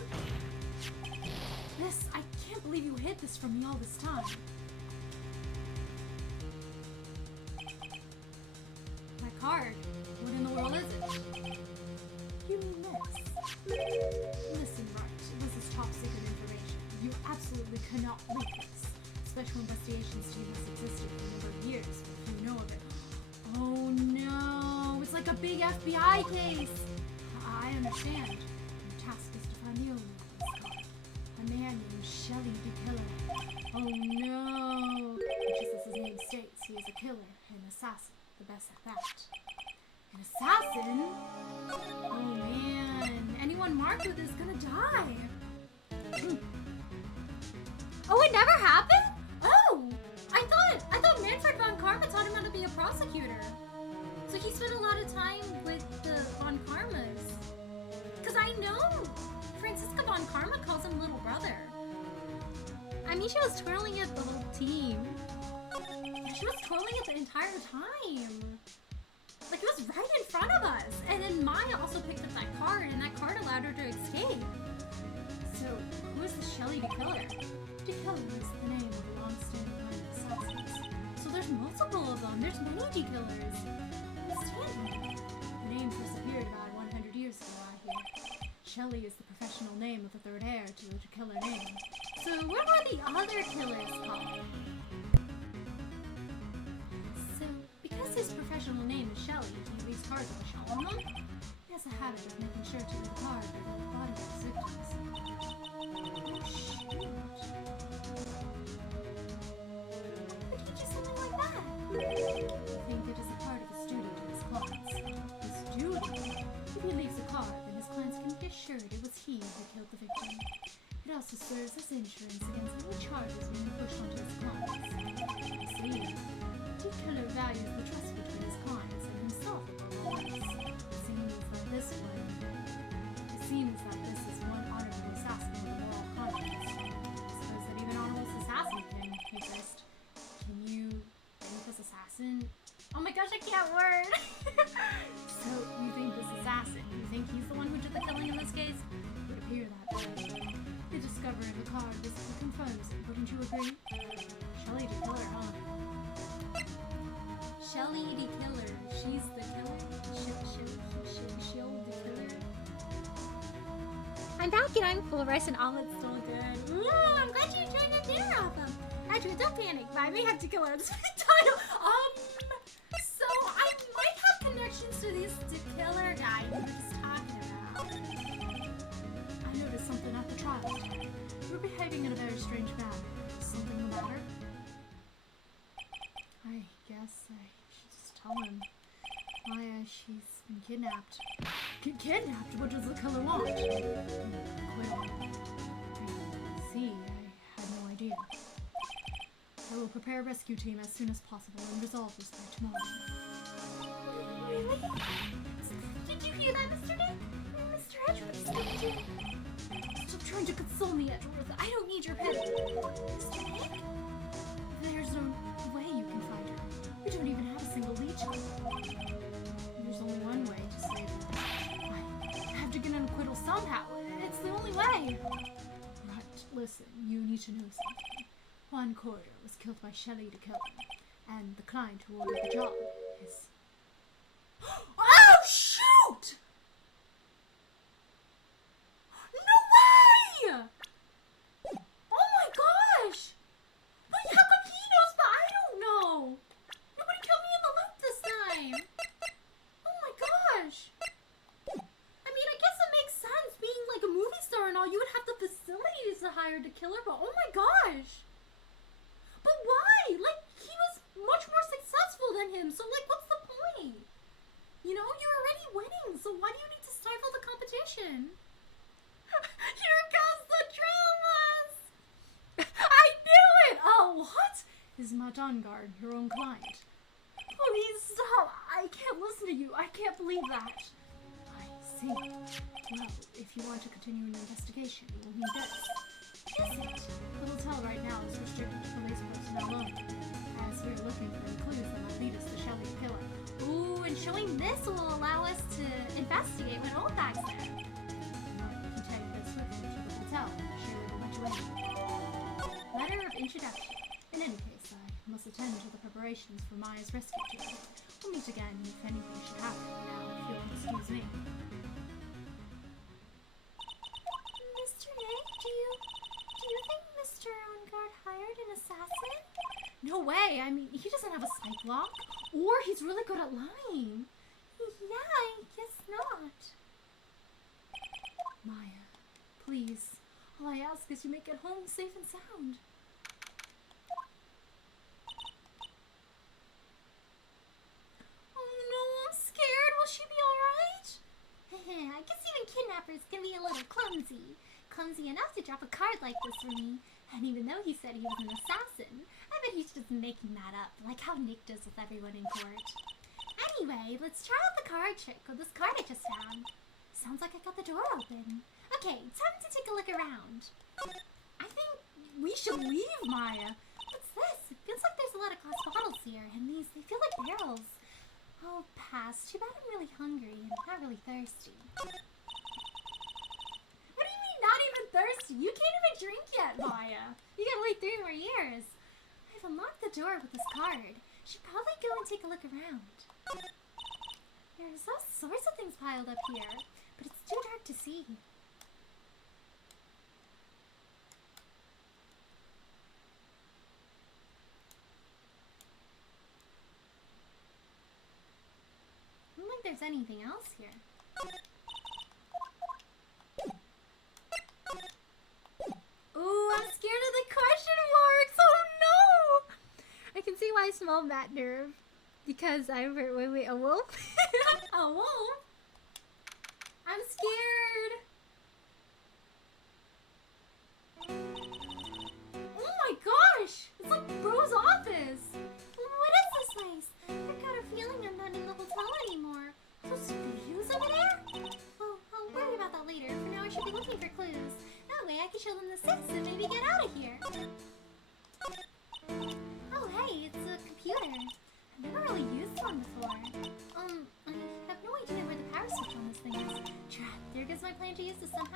This, I can't believe you hid this from me all this time. That card? What in the world is it? You mean this? Listen, Wright, this is top secret information. You absolutely cannot leak this. Special Investigations Team has existed for a number of years, but you know of it. Oh no, it's like a big FBI case. I understand. Your task is to find the owner of this card. A man named Shelley the Killer. Oh no. Just as his name states, he is a killer, an assassin, the best at that. An assassin? Oh man, anyone marked with is gonna die. Oh, it never happened? Oh! I thought Manfred von Karma taught him how to be a prosecutor. So he spent a lot of time with the von Karmas. Because I know Franziska von Karma calls him little brother. I mean, she was twirling at the whole team. She was twirling it the entire time. It was right in front of us. And then Maya also picked up that card, and that card allowed her to escape. So, who is the Shelley the Killer? The Killer is the name of a long-standing line of assassins. So there's multiple of them. There's many D-Killers. Stanley. The name disappeared about 100 years ago, I hear. Shelley is the professional name of the third heir to the killer name. So what were the other killers called? So, because his professional name is Shelley, he leaves cards on the shelf. He has a habit of making sure to leave a card with the body of his victims. Oh, shoot. Why did you do something like that? I think it is a part of his duty to his clients. His duty? If he leaves a also serves as insurance against any charges being pushed onto his clients. See, the killer values the trust between his clients and himself. It seems that this is one honorable assassin with a moral conscience. Suppose that even honorable assassin can exist. Can you think this assassin? Oh my gosh, I can't word! So, you think this assassin, you think he's the one who did the killing in this case? It would appear that way. The discovery of the card basically confirms it, wouldn't you agree? Shelley the killer, huh? Shelley the killer. She's the killer. Shell the killer. I'm back and I'm full. Rice and omelet's still good. Ooh, I'm glad you enjoyed that dinner album. Andrew, don't panic. I may have to kill her. That's my title. So I might have connections to this killer guy you were just talking about. I noticed something at the trial today. You were behaving in a very strange manner. Is something the matter? I guess I should just tell him. Maya, she's been kidnapped. Kidnapped? What does the killer want? Quit. I see. I had no idea. I will prepare a rescue team as soon as possible and resolve this by tomorrow. Really? Did you hear that, Mr. Nick? Mr. Edgeworth is speaking to you. Stop trying to console me, Edgeworth. I don't need your help. Mr. Nick? There's no way you can find her. We don't even have a single legion. There's only one way to save her. I have to get an acquittal somehow. It's the only way. Right, listen, you need to know something. Juan Corder was killed by Shelley the killer, and the client who ordered the job is... Oh, shoot! No way! Oh my gosh! Wait, how come he knows but I don't know? Nobody kept me in the loop this time. Oh my gosh. I mean, I guess it makes sense. Being like a movie star and all, you would have the facilities to hire the killer, but oh my gosh. But why? Like, he was much more successful than him, so like, what's the point? You know, you're already winning, so why do you need to stifle the competition? Here comes the dramas! I knew it! Oh, what? Is Madame Guard your own client? Please stop! I can't listen to you. I can't believe that. I see. Well, if you want to continue an investigation, you will need this. Is it? The hotel right now is restricted to police personnel only, as we're looking for clues that will lead us to Shelley the killer. Ooh, and showing this will allow us to investigate when Oldbag's there. If you take this with you to the hotel, surely we'll let you in. Letter of introduction. In any case, I must attend to the preparations for Maya's rescue tour. We'll meet again if anything should happen. Now, if you'll excuse me. Mr. Nick, do you think Mr. Ongard hired an assassin? No way! I mean, he doesn't have a psych lock. Or he's really good at lying. Yeah, I guess not. Maya, please. All I ask is you make it home safe and sound. Oh no, I'm scared. Will she be alright? I guess even kidnappers can be a little clumsy. Clumsy enough to drop a card like this for me. And even though he said he was an assassin, I bet he's just making that up, like how Nick does with everyone in court. Anyway, let's try out the card trick with this card I just found. Sounds like I got the door open. Okay, time to take a look around. I think we should leave, Maya. What's this? It feels like there's a lot of glass bottles here, and they feel like barrels. Oh, pass. Too bad I'm really hungry and not really thirsty. What do you mean not even thirsty? You can't even drink yet, Maya. You gotta wait 3 more years. I've unlocked the door with this card. Should probably go and take a look around. There's all sorts of things piled up here, but it's too dark to see. I don't think there's anything else here. Ooh, I'm scared of the question marks! Oh no! I can see why small bat nerve. Because I'm... Wait, a wolf? A wolf? I'm scared!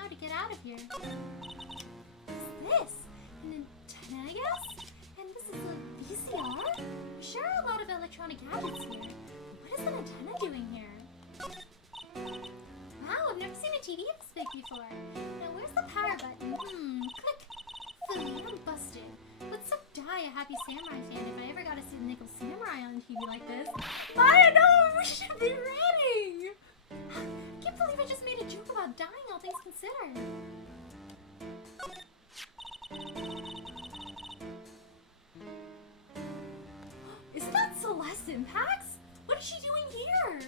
how to get out of here. What's this? An antenna, I guess? And this is a VCR? There sure are a lot of electronic gadgets here. What is an antenna doing here? Wow, I've never seen a TV this big before. Now, where's the power button? Click. Philly, I'm busted. Let's so die a happy samurai fan if I ever got to see the Nickel Samurai on TV like this. I know! We should be ready! I can't believe I just made a joke about dying, all things considered. Is that Celeste Impacts? What is she doing here?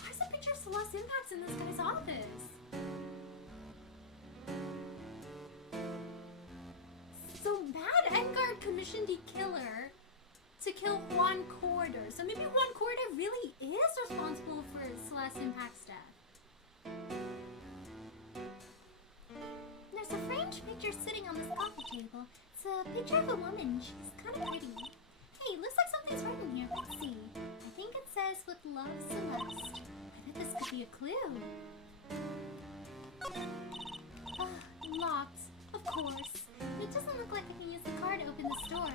Why is a picture of Celeste Impacts in this guy's office? So Mad Edgar commissioned a killer to kill Juan Corder. So maybe Juan Corder really is responsible for Celeste Impact's death. There's a framed picture sitting on this coffee table. It's a picture of a woman. She's kind of pretty. Hey, looks like something's written here. Let's see. I think it says, "With love, Celeste." I bet this could be a clue. Locked. Of course. It doesn't look like I can use the car to open this door.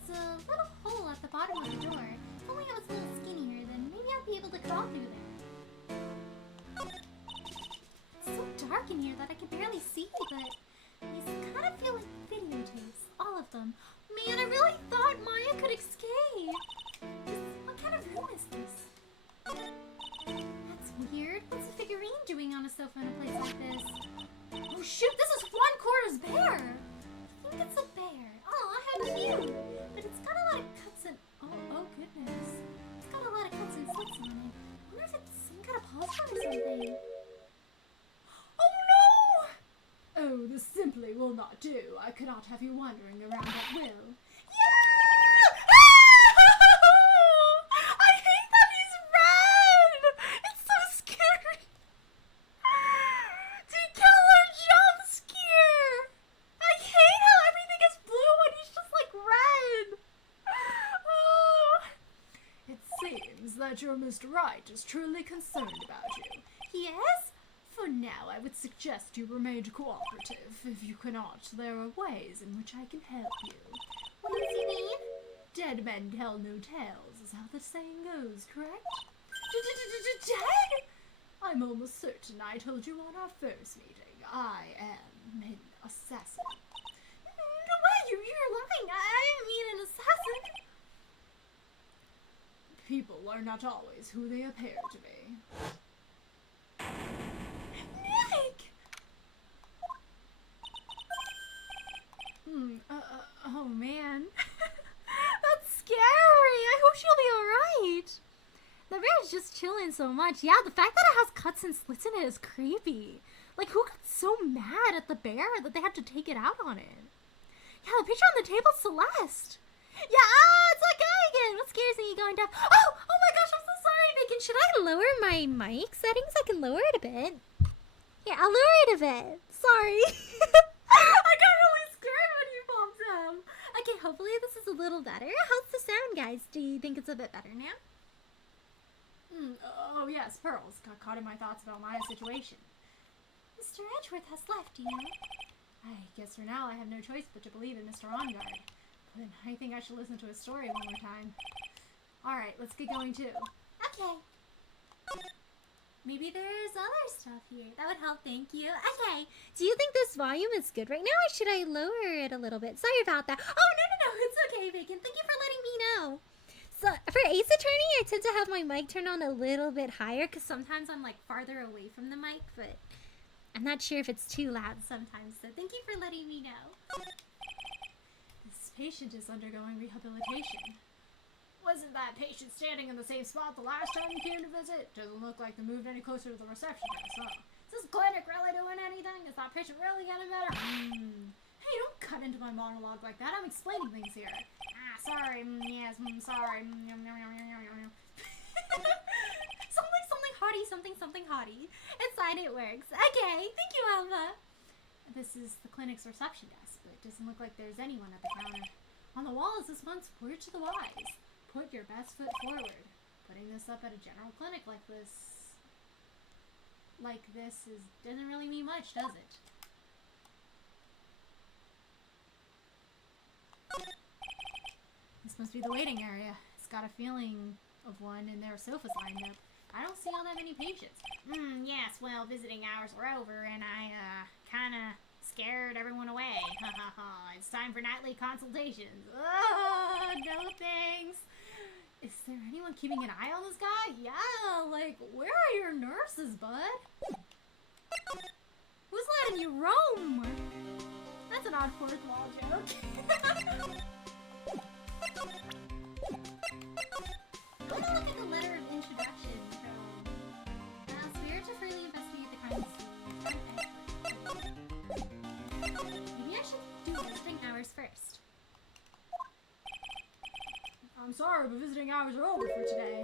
It's a little hole at the bottom of the door. If only I was a little skinnier, then maybe I'd be able to crawl through there. It's so dark in here that I can barely see, but these kind of feel like videotapes. All of them. Man, I really thought Maya could escape. What kind of room is this? That's weird. What's a figurine doing on a sofa in a place like this? Oh shoot, this is Juan Corder's bear! I think it's a bear. Oh, how cute! But it's got a lot of cuts and... Oh goodness. It's got a lot of cuts and slits on it. I wonder if it's some kind of postcard or something. Oh no! Oh, this simply will not do. I cannot have you wandering around at will. Yeah! I hate that he's red! It's so scary! Killer jump scare! I hate how everything is blue and he's just like red! Oh. It seems that your Mr. Right is truly concerned about you. Yes? For now, I would suggest you remain cooperative. If you cannot, there are ways in which I can help you. What does he mean? Dead men tell no tales, is how the saying goes, correct? Dead? I'm almost certain I told you on our first meeting. I am an assassin. No way, you're lying. I didn't mean an assassin. People are not always who they appear to be. Nick! Oh man. That's scary. I hope she'll be alright. The bear's just chilling so much. Yeah, the fact that it has cuts and slits in it is creepy. Like, who got so mad at the bear that they had to take it out on it? Yeah, the picture on the table's Celeste. Yeah, it's that guy again. What scares me going down? Oh my gosh, I'm so sorry, Bacon. Should I lower my mic settings? I can lower it a bit. Here, I'll lower it a bit. Sorry. I got really scared when you popped up. Okay, hopefully this is a little better. How's the sound, guys? Do you think it's a bit better now? Oh yes, Pearls got caught in my thoughts about Maya's situation. Mr. Edgeworth has left, you know. I guess for now I have no choice but to believe in Mr. Ongard. But I think I should listen to his story one more time. Alright, let's get going too. Okay. Maybe there's other stuff here. That would help, thank you. Okay. Do you think this volume is good right now, or should I lower it a little bit? Sorry about that. Oh, no. It's okay, Bacon. Thank you for letting me know. So, for Ace Attorney, I tend to have my mic turned on a little bit higher, because sometimes I'm, like, farther away from the mic, but I'm not sure if it's too loud sometimes, so thank you for letting me know. This patient is undergoing rehabilitation. Wasn't that patient standing in the same spot the last time you came to visit? Doesn't look like they moved any closer to the reception desk, huh? Is this clinic really doing anything? Is that patient really getting better? Hey, don't cut into my monologue like that. I'm explaining things here. Sorry. Yes, sorry. Something hottie. It's fine, it works. Okay, thank you, Alva. This is the clinic's reception desk, but it doesn't look like there's anyone at the counter. On the wall is this month's Word to the Wise. Put your best foot forward. Putting this up at a general clinic like this. like this doesn't really mean much, does it? This must be the waiting area. It's got a feeling of one, and there are sofas lined up. I don't see all that many patients. Yes, well, visiting hours are over, and I, kinda scared everyone away. Ha ha ha. It's time for nightly consultations. Oh, no thanks. Is there anyone keeping an eye on this guy? Yeah, like, where are your nurses, bud? Who's letting you roam? That's an odd fourth wall joke. I want to look at the letter of introduction from Spirit to freely investigate the crime scene. Maybe I should do visiting hours first. I'm sorry, but visiting hours are over for today.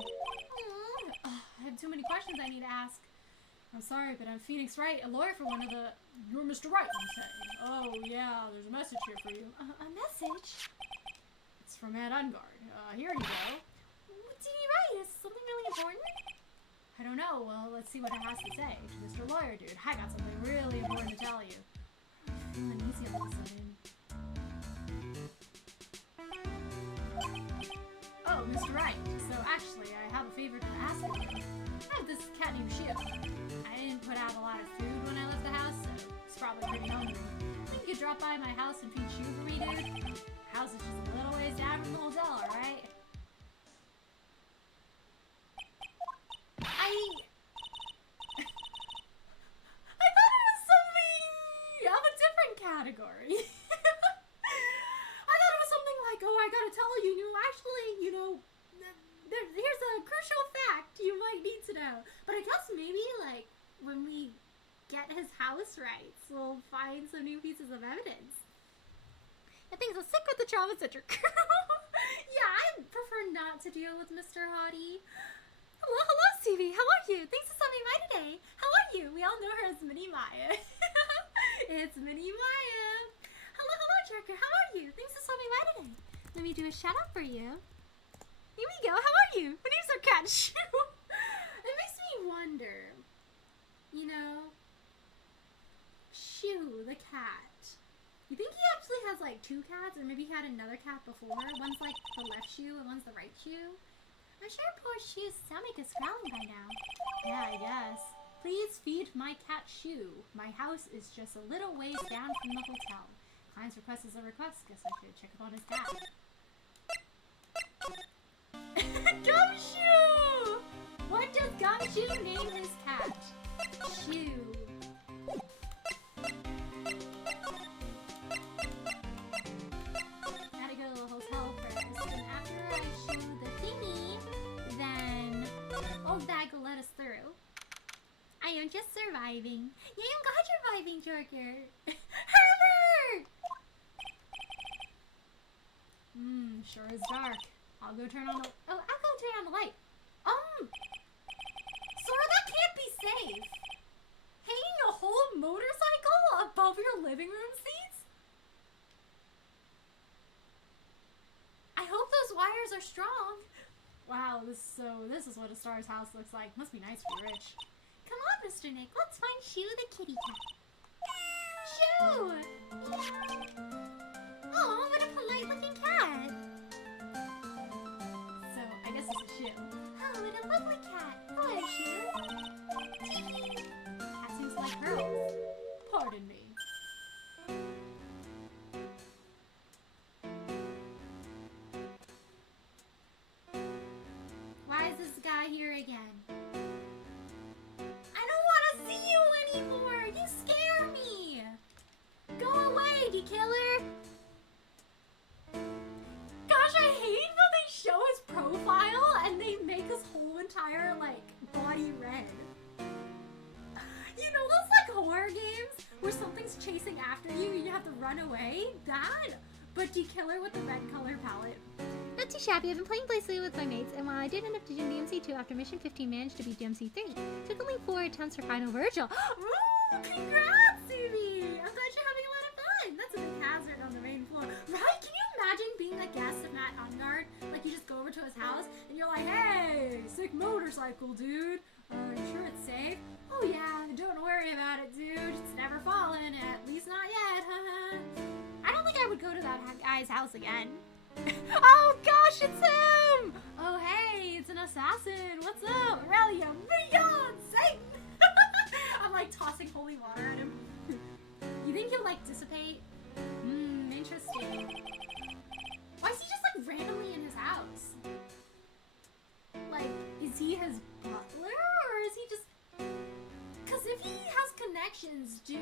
I have too many questions I need to ask. I'm sorry, but I'm Phoenix Wright, a lawyer for one of the... You're Mr. Wright, I'm saying. Oh, yeah, there's a message here for you. A message? It's from Ed Ungard. Here you go. What did he write? Is something really important? I don't know. Well, let's see what it has to say. Mr. Lawyer Dude, I got something really important to tell you. I'm uneasy all of a sudden. Oh, Mr. Wright. So actually, I have a favor to ask of you. I have this cat named Shio. I didn't put out a lot of food when I left the house, so it's probably pretty hungry. Think you could drop by my house and feed Shio for me, dude? The house is just a little ways down from the hotel, alright? I thought it was something of a different category. I thought it was something like, oh, I gotta tell you, here's a crucial fact you might need to know. But I guess maybe, like, when we get his house rights, we'll find some new pieces of evidence. I think it's a sick with the trauma center. Yeah, I prefer not to deal with Mr. Hottie. Hello, Stevie. How are you? Thanks for stopping by today. How are you? We all know her as Minnie Maya. It's Minnie Maya. Hello, Jerker. How are you? Thanks for stopping by today. Let me do a shout out for you. Here we go. How are you? My name's our cat, Shoo. It makes me wonder, Shoo, the cat. You think he actually has, like, two cats? Or maybe he had another cat before? One's, like, the left shoe and one's the right shoe? I'm sure poor Shoo's stomach is growling by now. Yeah, I guess. Please feed my cat Shoo. My house is just a little ways down from the hotel. Client's request is a request. Guess I should check up on his cat. Gumshoe! What does Gumshoe name his cat? Shoo. Gotta go to the hotel first, and after I show the thingy, then that will let us through. I am just surviving. Yeah, I'm glad you're surviving, Jorker. Herbert! Sure is dark. I'll go turn on the... Oh, I'll go turn on the light. Sora, that can't be safe. Hanging a whole motorcycle above your living room seats? I hope those wires are strong. Wow, this is what a star's house looks like. Must be nice to be rich. Come on, Mr. Nick. Let's find Shoo the kitty cat. Shoo! Meow. Oh, what a polite looking cat. So, I guess it's a Shoo. Oh, what a lovely cat. Hello, Shoo. Tee-hee. Cat seems like pearls. Pardon me. Why is this guy here again? I don't want to see you anymore! You scare me! Go away, D-Killer! Gosh, I hate when they show his profile and they make his whole entire, like, body red. You know those, like, horror games where something's chasing after you and you have to run away? That, but D-Killer with the red color palette. Not too shabby. I've been playing Blazely with my mates, and while I did end up doing DMC2 after Mission 15 managed to beat DMC3, took only 4 attempts for Final Virgil. Ooh, congrats, Subi! I'm glad you're having a lot of fun. That's a big hazard on the main floor. Right? Can you imagine being a guest of Matt Ungard? Like, you just go over to his house, and you're like, hey, sick motorcycle, dude. You sure it's safe? Oh yeah, don't worry about it, dude. It's never fallen, at least not yet. I don't think I would go to that guy's house again. Oh gosh, it's him! Oh hey, it's an assassin. What's up? Aurelia, beyond Satan! I'm like tossing holy water at him. You think he'll like dissipate? Interesting. Why is he just like randomly in his house? Like, is he his butler or is he just... Cause if he has connections to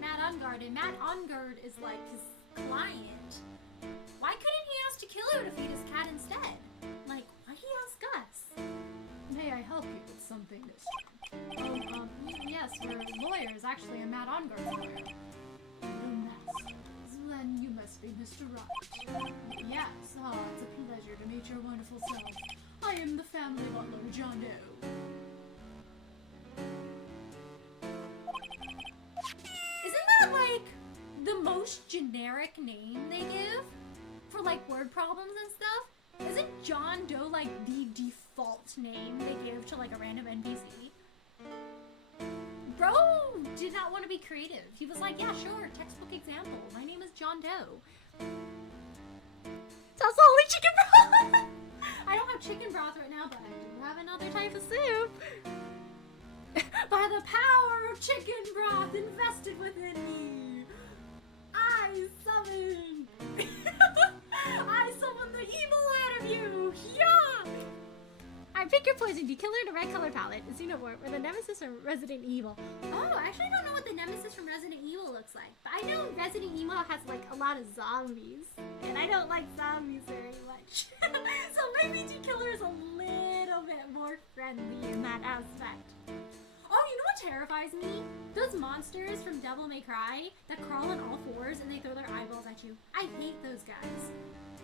Matt Ungard and Matt Ungard is like his client, why couldn't he ask to kill her to feed his cat instead? Like, why'd he ask us? May I help you with something this time? Yes, we're lawyers. Actually, I'm Matt Ungard's lawyer. The masters. Then you must be Mr. Wright. Yes, it's a pleasure to meet your wonderful self. I am the family butler, John Doe. Isn't that like the most generic name they give for like word problems and stuff? Isn't John Doe like the default name they give to like a random NPC? Bro did not want to be creative. He was like, yeah, sure, textbook example. My name is John Doe. That's only chicken broth! I don't have chicken broth right now, but I do have another type of soup. By the power of chicken broth invested within me, I summon... I summon the evil out of you! Yeah! I pick your poison. Do killer in a red color palette. Xenomorph, or the nemesis from Resident Evil. Oh, I actually don't know what the nemesis from Resident Evil looks like. But I know Resident Evil has like a lot of zombies. And I don't like zombies very much. So maybe D-Killer is a little bit more friendly in that aspect. Oh, you know what terrifies me? Those monsters from Devil May Cry that crawl on all fours and they throw their eyeballs at you. I hate those guys.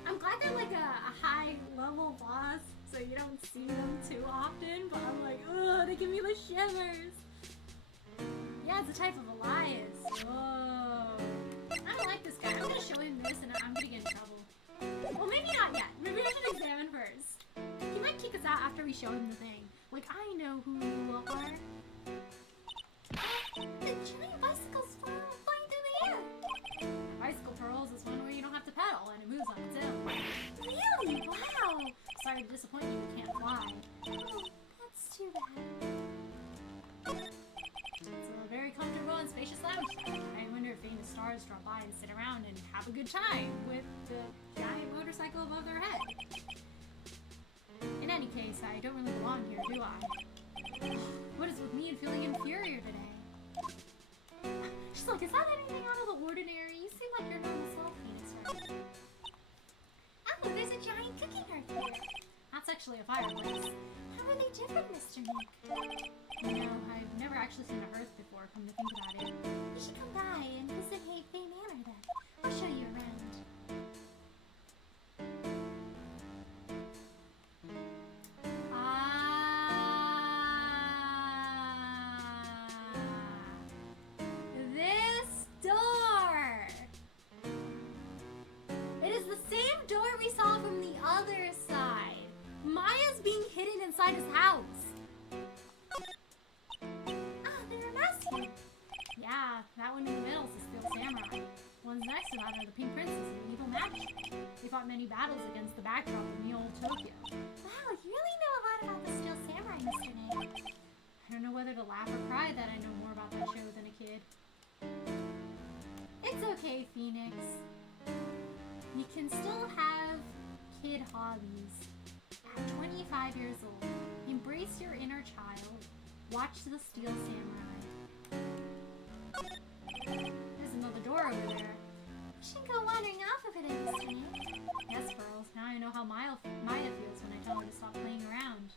I'm glad they're like a high level boss, so you don't see them too often, but I'm like, ugh, they give me the shivers. Yeah, it's a type of Elias. Whoa. I don't like this guy. I'm gonna show him this and I'm gonna get in trouble. Well, maybe not yet. Maybe I should examine first. He might kick us out after we show him the thing. Like, I know who you are. The giant bicycle's flying through the air. Bicycle Pearls is one where you don't have to pedal and it moves on its own. Really? Wow. Sorry to disappoint you, you can't fly. Oh, that's too bad. It's a very comfortable and spacious lounge. I wonder if famous stars drop by and sit around and have a good time with the giant motorcycle above their head. In any case, I don't really belong here, do I? What is with me and feeling inferior today? She's like, is that anything out of the ordinary? You seem like your normal self, Phoenix, right? Oh, there's a giant cooking hearth here. That's actually a fireplace. How are they different, Mr. Nick? You know, I've never actually seen a hearth before, come to think about it. You should come by and visit Hay Manor then. I'll show you around. This door! It is the same door we saw from the other side. Maya's being hidden inside his house. Ah, they're a master. Yeah, that one in the middle is the Steel Samurai. Ones next to that are the Pink Princess and the Evil Magic. They fought many battles against the backdrop in the old Tokyo. Wow, you really know a lot about the Steel Samurai, Mr. Nick. I don't know whether to laugh or cry that I know more about that show than a kid. It's okay, Phoenix. You can still have kid hobbies. At 25 years old, embrace your inner child. Watch the Steel Samurai. There's another door over there. You should go wandering off of it, Mr. Nick. Yes, girls. Now I know how Maya feels when I tell her to stop playing around.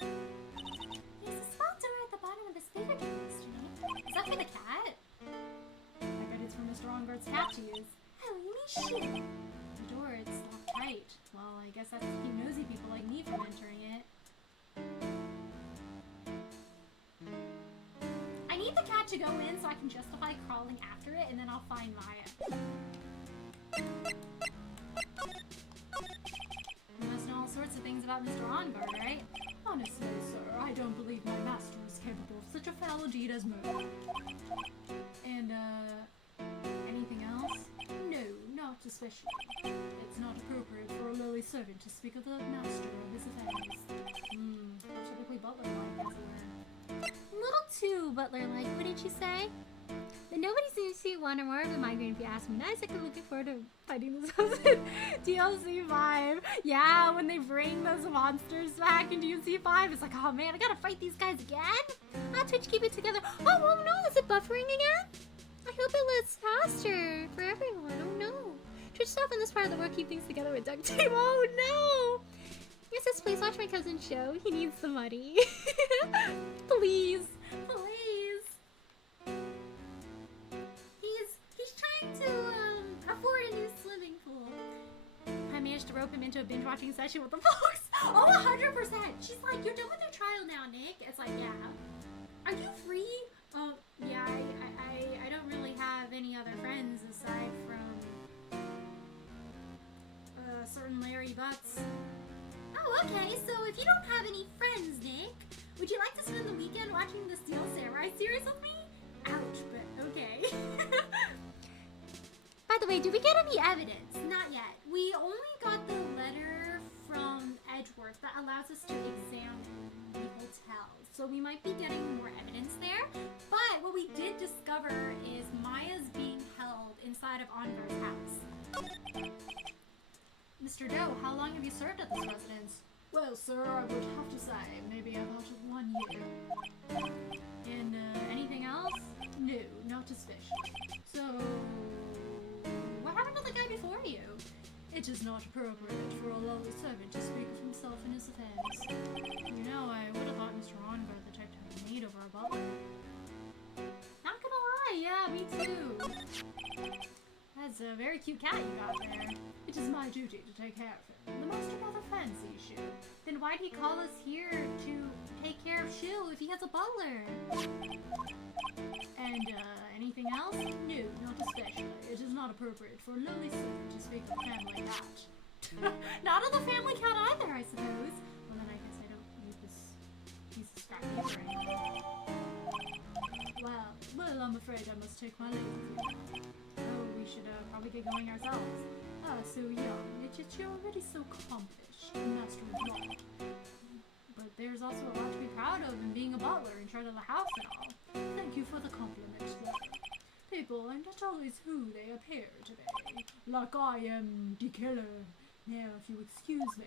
There's a small door at the bottom of this bigger door, Mr. Nick. Is that for the cat? I bet it's for Mr. Ongard's cat to use. Oh, you mean shit. The door, it's locked tight. Well, I guess that's to keep nosy people like me from entering it. I need the cat to go in so I can justify crawling after it, and then I'll find Maya. You must know all sorts of things about Mr. Ongard, right? Honestly, sir, I don't believe my master is capable of such a foul deed as murder. And, anything else? No, not especially. It's not appropriate for a lowly servant to speak of the master of his affairs. How typically butler-like, as it were. A little too butler-like, wouldn't you say? But nobody seems to want more of a migraine if you ask me. Nice, I'm looking forward to fighting this in DLC 5. Yeah, when they bring those monsters back in DLC 5, it's like, oh man, I gotta fight these guys again? Twitch, keep it together. Oh no, is it buffering again? I hope it lets faster for everyone. Oh no. Twitch stuff in this part of the world keep things together with duct tape. Oh no! Yes, yes, please watch my cousin's show. He needs the money. Please. Please. He's trying to afford a new swimming pool. I managed to rope him into a binge watching session with the folks. Oh, 100%. She's like, you're done with your trial now, Nick. It's like, yeah. Are you free? Oh, yeah, I don't really have any other friends aside from certain Larry Butts. Oh, okay, so if you don't have any friends, Nick, would you like to spend the weekend watching the Steel Samurai series with me? Ouch, but okay. By the way, did we get any evidence? Not yet. We only got the letter from Edgeworth that allows us to examine the hotel. So we might be getting more evidence there. But what we did discover is Maya's being held inside of Anvar's house. Mr. Doe, how long have you served at this residence? Well, sir, I would have to say maybe about 1 year. And anything else? No, not especially. So, what happened to the guy before you? It is not appropriate for a lowly servant to speak of himself and his affairs. You know, I would have thought Mr. Ongar the type to have need over a butler. Not gonna lie, yeah, me too. That's a very cute cat you got there. It is my duty to take care of him. The master never fancies Shu. Then why'd he call us here to take care of Shu if he has a butler? And, anything else? No, not especially. It is not appropriate for a lowly servant to speak of a family cat. Not of the family cat either, I suppose. Well, then I guess I don't need this piece of scrap paper anymore. Well, I'm afraid I must take my leave of you. Oh, we should probably get going ourselves. So young, yet you're already so accomplished, master of law. But there's also a lot to be proud of in being a butler in charge of the house and all. Thank you for the compliment, though. People are not always who they appear to be. Like I am the killer. Now, if you excuse me.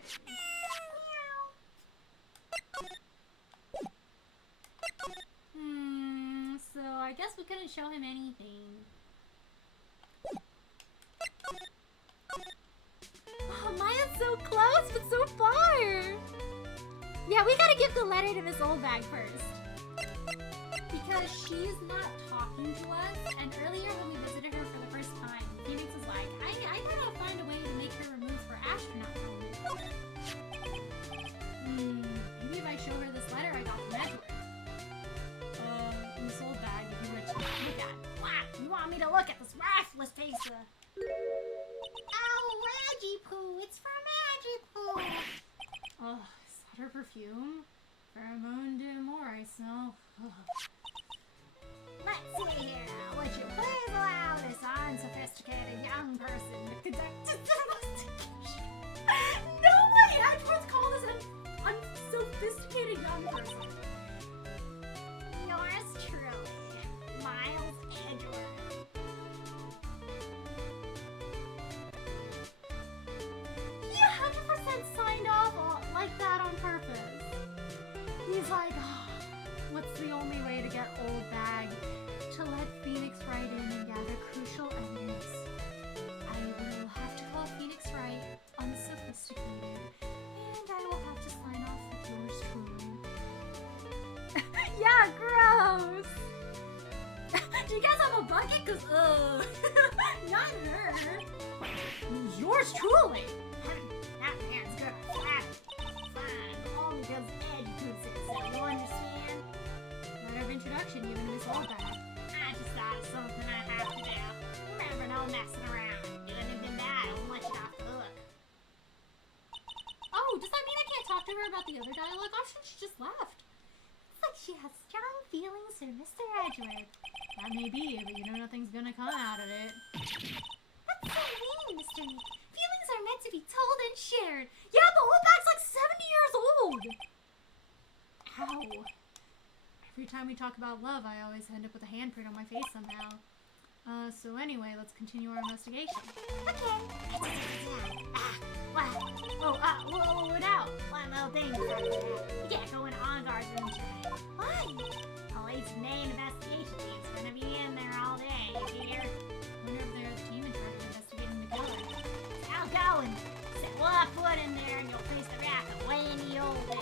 So I guess we couldn't show him anything. Oh, Maya's so close, but so far! Yeah, we gotta give the letter to Miss Oldbag first. Because she's not talking to us, and earlier when we visited her for the first time, Phoenix was like, I gotta find a way to make her remove her astronaut helmet. Maybe if I show her this letter I got from Edward. Miss Oldbag, if you were to look at. What? You want me to look at this worthless piece of... Oh, Magipoo! It's for Magipoo! Oh, is that her perfume? Pheromone de Amore, I smell. Let's see here. Would you please allow this unsophisticated young person to conduct this investigation? No way! Edward's called this an unsophisticated young person. Yours truly, Miles Edward. He 100% signed off like that on purpose. He's like, oh, what's the only way to get Oldbag to let Phoenix Wright in and gather crucial evidence? I will have to call Phoenix Wright unsophisticated, and I will have to sign off with yours truly. Yeah, gross! Do you guys have a bucket? Cause, not her. Yours truly! That man's good at flattery. Fine, all because Ed puts it, so you understand? Letter of introduction, even Miss Oldbag. I just thought of something I have to do. Remember, no messing around. Do anything bad, I won't let you off the hook. Oh, does that mean I can't talk to her about the other dialogue option? She just left. It's like she has strong feelings for Mr. Edgeworth. That may be, but you know nothing's gonna come out of it. That's so mean, Mr. Meek. Feelings are meant to be told and shared. Yeah, but Oldback's like 70 years old. Ow. Every time we talk about love, I always end up with a handprint on my face somehow. So anyway, let's continue our investigation. Okay. Whoa, now. One little thing before that. You can't go in on guard room today. Why? Well, it's main investigation team's gonna be in there all day, you hear? I wonder if there's a team in charge of investigating the killer. I'll go and set one foot in there and you'll face the rack away in the old bag.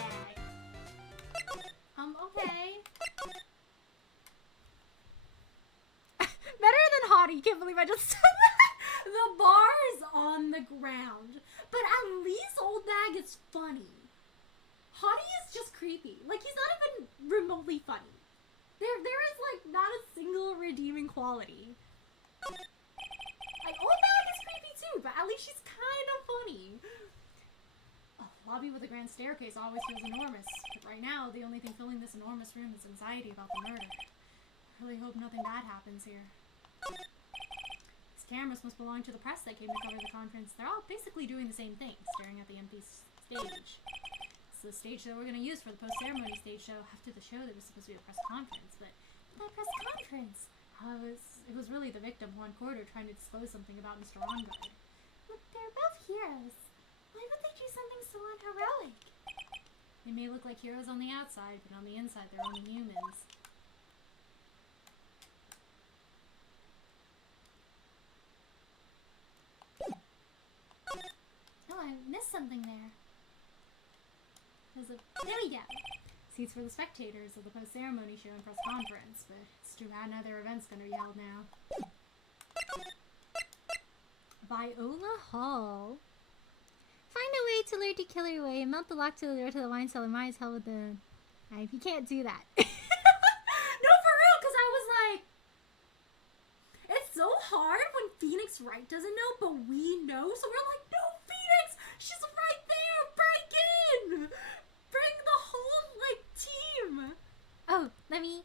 Okay. Better than Hottie. Can't believe I just said that. The bar's on the ground. But at least Old Bag is funny. Hottie is just creepy. Like, he's not even remotely funny. There is, like, not a single redeeming quality. Like, Old Bag is creepy too, but at least she's kind of funny. Lobby with a grand staircase always feels enormous, but right now, the only thing filling this enormous room is anxiety about the murder. I really hope nothing bad happens here. These cameras must belong to the press that came to cover the conference. They're all basically doing the same thing, staring at the empty stage. It's the stage that we're going to use for the post-ceremony stage show. After the show, there was supposed to be a press conference, but That press conference. it was really the victim, Juan Corder, trying to disclose something about Mr. Ongard. Look, they're both heroes. Why would they do something so unheroic? They may look like heroes on the outside, but on the inside, they're only humans. Oh, I missed something there. There we go. Seats for the spectators of the post-ceremony show and press conference, but it's too bad no other event's gonna be held now. Viola Hall. Find a way to lure the killer away and mount the lock to the door to the wine cellar. Might as hell with the knife. You can't do that. No, for real, because I was like, it's so hard when Phoenix Wright doesn't know, but we know, so we're like, no, Phoenix, she's right there, break in! Bring the whole, like, team! Oh, let me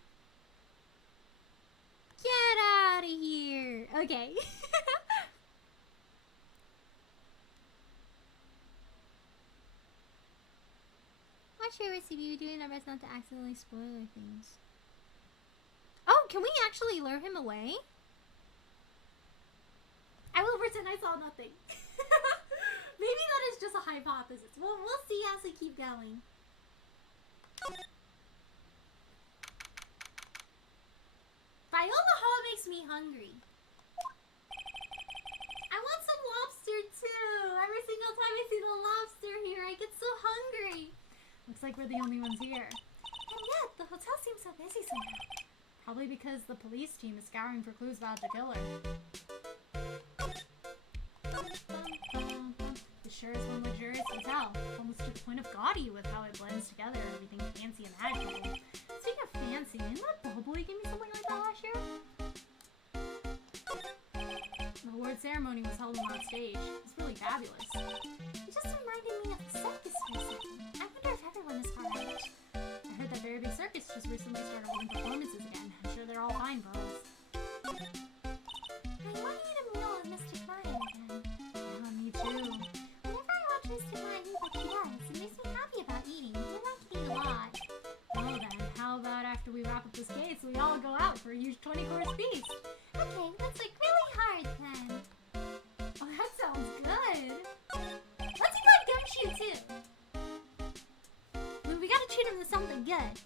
get out of here. Okay. Watch your recipe. We're doing our best not to accidentally spoil things. Oh, can we actually lure him away? I will pretend I saw nothing. Maybe that is just a hypothesis. Well, we'll see as we keep going. Viola Hall makes me hungry. I want some lobster too. Every single time I see the lobster here, I get so hungry. Looks like we're the only ones here. And yet, the hotel seems so busy somehow. Probably because the police team is scouring for clues about the killer. This sure is one luxurious hotel, almost to the point of gaudy with how it blends together everything fancy and magical. Speaking of fancy, didn't that Bellboy give me something like that last year? The award ceremony was held on that stage. It's really fabulous. It just reminded me of the circus for a second. I wonder if everyone is far out. I heard that very big circus just recently started holding performances again. I'm sure they're all fine pearls. I want to eat a meal with Mr. Klein again. Yeah, me too. Whenever I watch Mr. Klein eat like he does, it makes me happy about eating. He likes to eat a lot. Well then, how about after we wrap up this case, we all go out for a huge 20-course feast? Okay, let's work really hard then. Oh, that sounds good. Let's eat like gumshoe too. Well, we gotta treat him to something good.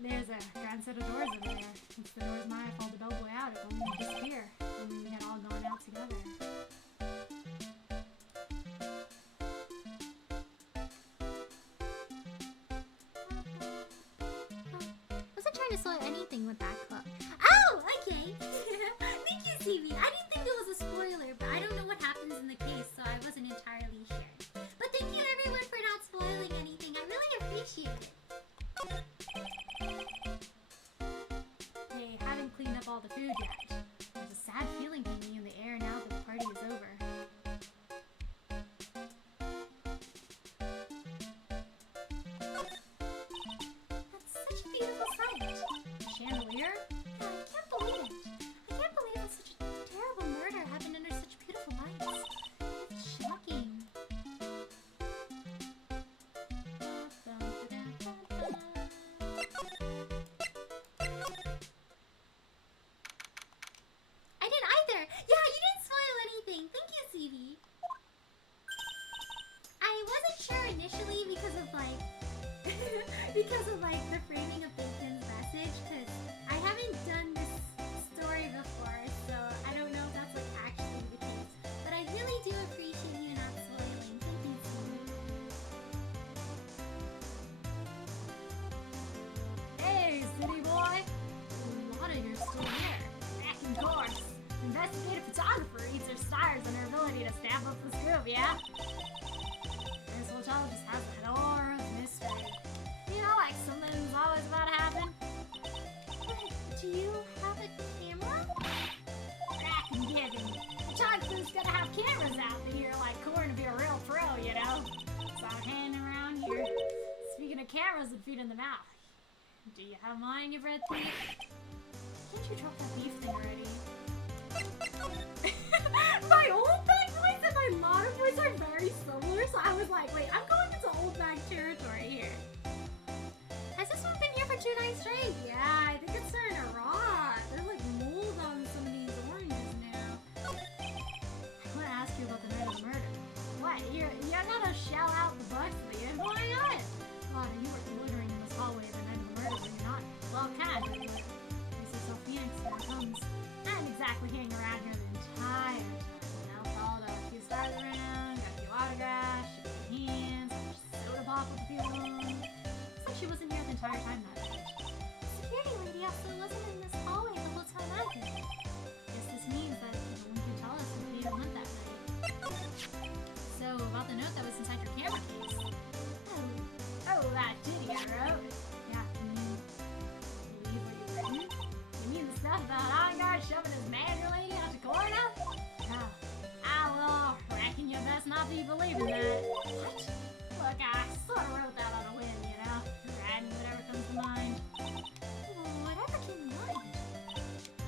There's a grand set of doors over there. Since the door's mine, I followed the bellboy out. It won't disappear. And we had all gone out together. Wasn't trying to spoil anything with that club. Oh, okay. Thank you, CV. I didn't think it was a spoiler, but I don't know what happens in the case, so I wasn't entirely sure. But thank you, everyone, for not spoiling anything. I really appreciate it. They haven't cleaned up all the food yet. There's a sad feeling hanging in the air now that the party is over. That's such a beautiful sight. because of like the framing of Bacon's message, because I haven't done this story before, so I don't know if that's like actually the case. But I really do appreciate you not spoiling. Thank you, Sue. Hey, city boy! Lana, you're still here. Back in course. Investigative photographer eats her stars on her ability to stamp up the scoop, yeah? This hotel just has an aura of mystery. You know, like something's always about to happen. Do you have a camera? Crack and giving. Photographer's gotta have cameras out here like corn to be a real pro, you know? So I'm hanging around here. Speaking of cameras and feet in the mouth, do you have mine, you bread thief? Can't you drop that beef thing already? My old bag voice and my modern voice are very similar, so I was like, wait, I'm going into old bag territory here. Has this one been here for 2 nights straight? Yeah, I think it's starting to rot. There's like mold on some of these oranges now. I want to ask you about the night of the murder. What, you're gonna shell out the bucks at the end? Why not? Lana, you were loitering in this hallway the night of the murder, were you not? Well, kind of. This is so Phoenix, here it comes. I didn't exactly hang around here the entire time. You know, followed a few stars around, got a few autographs, shook their hands, had a soda pop with a few of them. It's like she wasn't here the entire time that night. Security lady also wasn't in this hallway the whole time either. Guess this means that no one could tell us who paid a hunt that night. So, about the note that was inside your camera case. Oh, that ditty I wrote. Yeah, can you believe what you've written? You mean the stuff about Ongar shoving his manager lady out to corner? Yeah. Well, reckon you best not be believing that. What? Look, I sort of wrote that on a whim, you know? Writing whatever comes to mind. Whatever came to mind.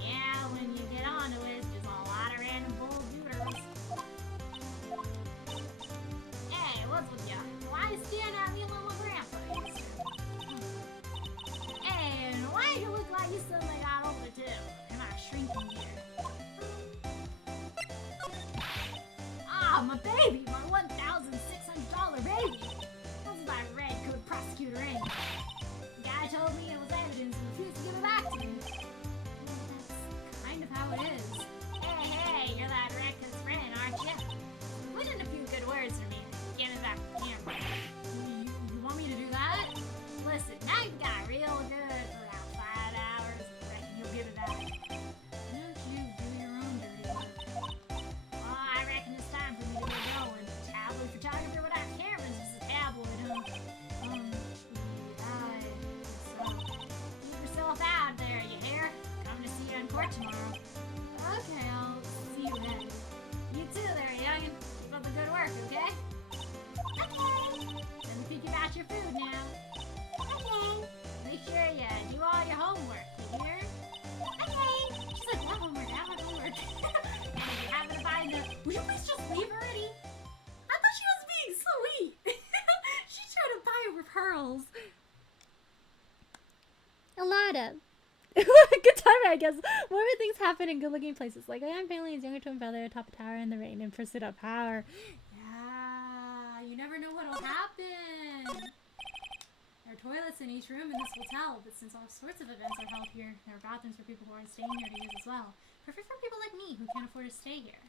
Yeah, when you get onto it, there's a lot of random bull doodles. Hey, what's with ya? Why you staring at me like my grandpa used to? Hey, and why do you look like you suddenly got older too? Am I shrinking here? Ah, my baby! My $1,600 baby! That's my red coat prosecutor in. The guy told me it was evidence and refused to give it back to me. That's kind of how it is. Hey, you're that reckless friend, aren't you? Put in a few good words for me. Get it back to the camera. You want me to do that? Listen, now you got real good for about 5 hours. Reckon you'll give it back. Why don't you do your own dirty work? Well, I reckon it's time for me to get going. Tabloid photographer without cameras is a tabloid, huh? I guess so. Keep yourself out there, you hear? Coming to see you in court tomorrow. Okay, I'll see you then. You too there, youngin'. Keep up the good work, okay? Okay. Let me think about your food now. Okay. Make sure you do all your homework, you hear? Okay. She's like, what homework? I have homework. And if you happen to find the... Will you please just leave already? I thought she was being sweet. She's trying to buy over pearls. Alada. Good timing, I guess. More things happen in good-looking places. Like a young family, his younger twin brother atop a tower in the rain in pursuit of power. Yeah, you never know what'll happen. There are toilets in each room in this hotel, but since all sorts of events are held here, there are bathrooms for people who aren't staying here to use as well. Perfect for people like me who can't afford to stay here.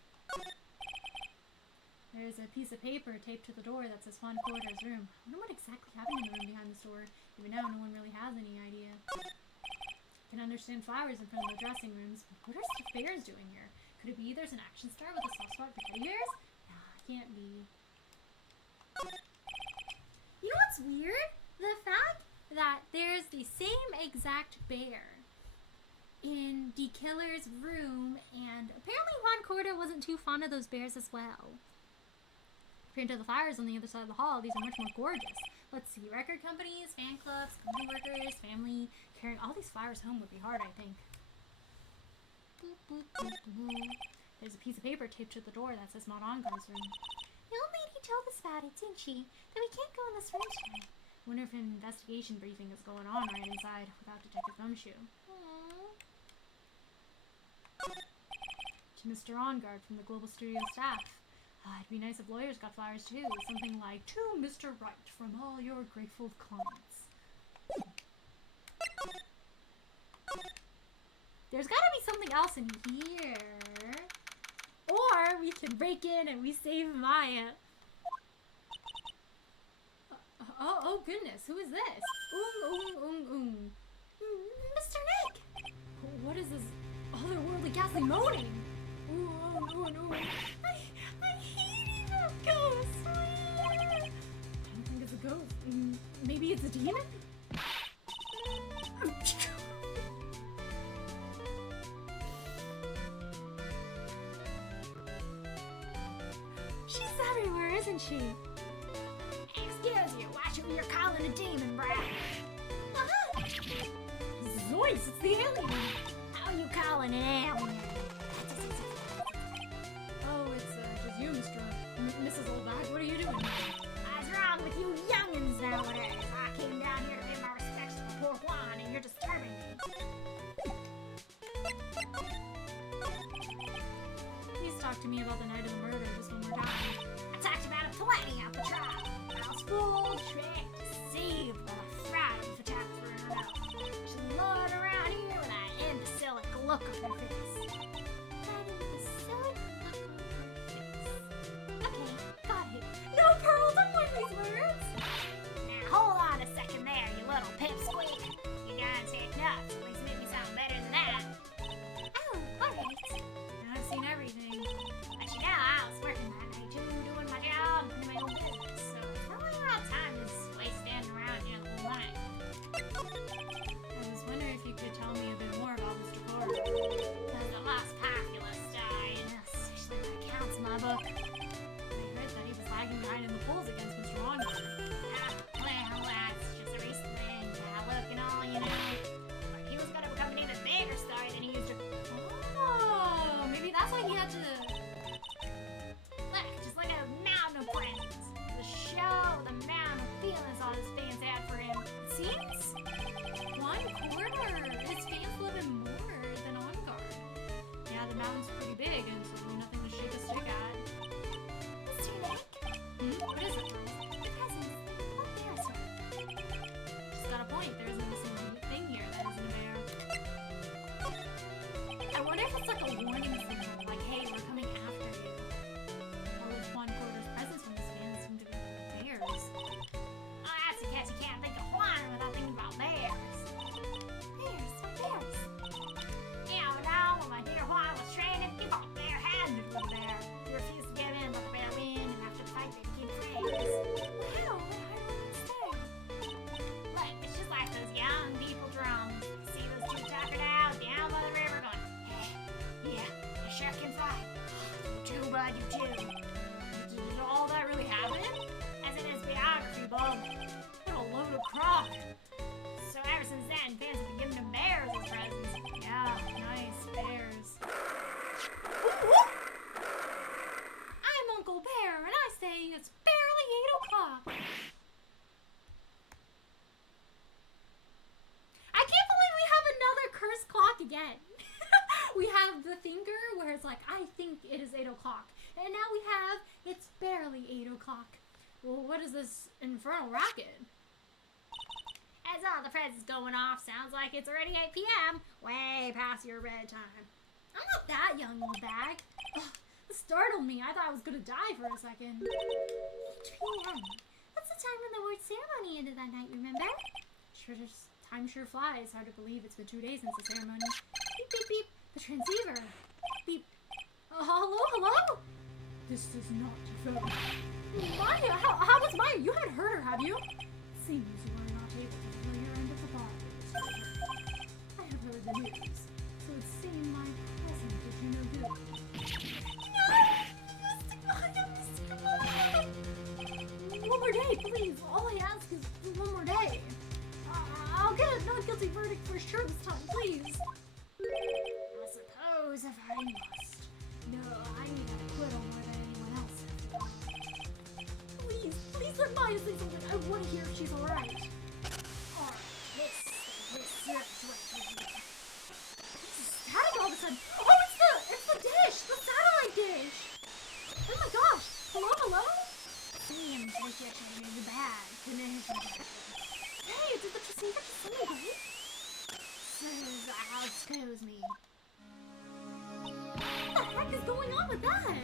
There's a piece of paper taped to the door that says Juan Corder's room. I wonder what exactly happened in the room behind this door. Even now, no one really has any idea. I can understand flowers in front of the dressing rooms, but what are stuffed bears doing here? Could it be there's an action star with a soft spot for teddy bears? Nah, it can't be. You know what's weird? The fact that there's the same exact bear in the killer's room, and apparently Juan Corder wasn't too fond of those bears as well. Compared to the flowers on the other side of the hall, these are much more gorgeous. Let's see, record companies, fan clubs, company workers, family. Carrying all these flowers home would be hard, I think. Boop, boop, boop, boop. There's a piece of paper taped to the door that says Maud Ongar's room. The old lady told us about it, didn't she? That we can't go in this room tonight. Wonder if an investigation briefing is going on right inside without Detective Gumshoe. To Mr. Ongard from the Global Studio staff. It'd be nice if lawyers got flowers too. Something like, to Mr. Wright from all your grateful clients. There's gotta be something else in here. Or we can break in and we save Maya. Oh goodness, who is this? Mr. Nick! What is this otherworldly ghastly moaning? I hate evil ghosts! I don't think it's a ghost. Maybe it's a demon? She's everywhere, isn't she? Excuse you, watch who you're calling a demon, brat. Zoinks, it's the alien! How you calling an alien? Oh, it's just you, Mrs. Oldbag. What are you doing? What's wrong with you youngins nowadays? I came down here to pay my respects to poor Juan, and you're disturbing me. Please talk to me about the night of the murder just one more time. I talked about it plenty at the trial. I was fooled, tricked, deceived, but I frightened photographer in her mouth. She lured around here with that imbecilic look on her face. That imbecilic look on her face. Okay, got it. No, Pearl, don't learn these words! Now hold on a second there, you little pipsqueak. You gotta take nuts. At least make me sound better than that. Oh, alright. I've seen everything. But you know, I was working that night too, doing my job and my own business. So it's not really a lot of time to waste standing around here the whole night. I was wondering if you could tell me a bit more about Mr. Porter. There's a lost populist star in us. Actually, that counts in my book. I heard that he was lagging behind in the polls against Mr. Ongar. Well, that's just a recent thing. Yeah, look and all, you know. But he was gonna become an even bigger star than he used to. Oh, maybe that's why he had to... Look, just like a mountain of friends. The show, the mountain of feelings all his fans had for him. It seems one corner. His fans love him more than Ongar. Yeah, the mountain's pretty big and certainly nothing to shake a stick at. Mr. Nick, What is it? the presents. What bears her? She's got a point. There isn't a single thing here that isn't a bear. I wonder if it's like a warning signal, like, hey, we're coming after you. All of Juan Porter's presents from his fans seem to be bears. Oh, that's because you can't think of Juan without thinking about bears. Bears, what bears? Yeah, but now when my dear Juan was training, he fought barehanded with a bear. He refused to give in, let the bear win, and after the fight, they became friends. Wow, what hard words there. Look, it's just like those young people drums. See those two tuckered out down by the river going, hey, yeah, you sure can fly. You too, bud, you too. Did all that really happen? As in his biography, Bob. What a load of crock. So ever since then, fans have been giving him bears as presents. Yeah, nice bears. I'm Uncle Bear, and I say it's barely 8 o'clock. I can't believe we have another cursed clock again. We have the finger where it's like, I think it is 8 o'clock. And now we have, it's barely 8 o'clock. Well, what is this infernal racket? As all the presents going off, sounds like it's already 8 p.m. Way past your bedtime. I'm not that young, old bag. Ugh, it startled me. I thought I was gonna die for a second. 8 p.m. That's the time when the word ceremony ended that night, remember? Time sure flies. Hard to believe it's been 2 days since the ceremony. Beep, beep, beep. The transceiver. Beep. Hello? This is not phone. Maya, how was Maya? You haven't heard her, have you? Seems you are not able to play your end of the bargain. I have heard the news, so it seemed my present did you no good. One more day, please. All I ask is one more day. I'll get a not guilty verdict for sure this time, please. I suppose if I must. No, I need an acquittal more than anyone else. Please let Maya say something. I want to hear if she's alright. Alright, Static all of a sudden. Oh, it's the dish, the satellite dish. Oh my gosh. Hello? seems ridiculously bad to me. Hey, did the receiver just send me right? Excuse me. What the heck is going on with that?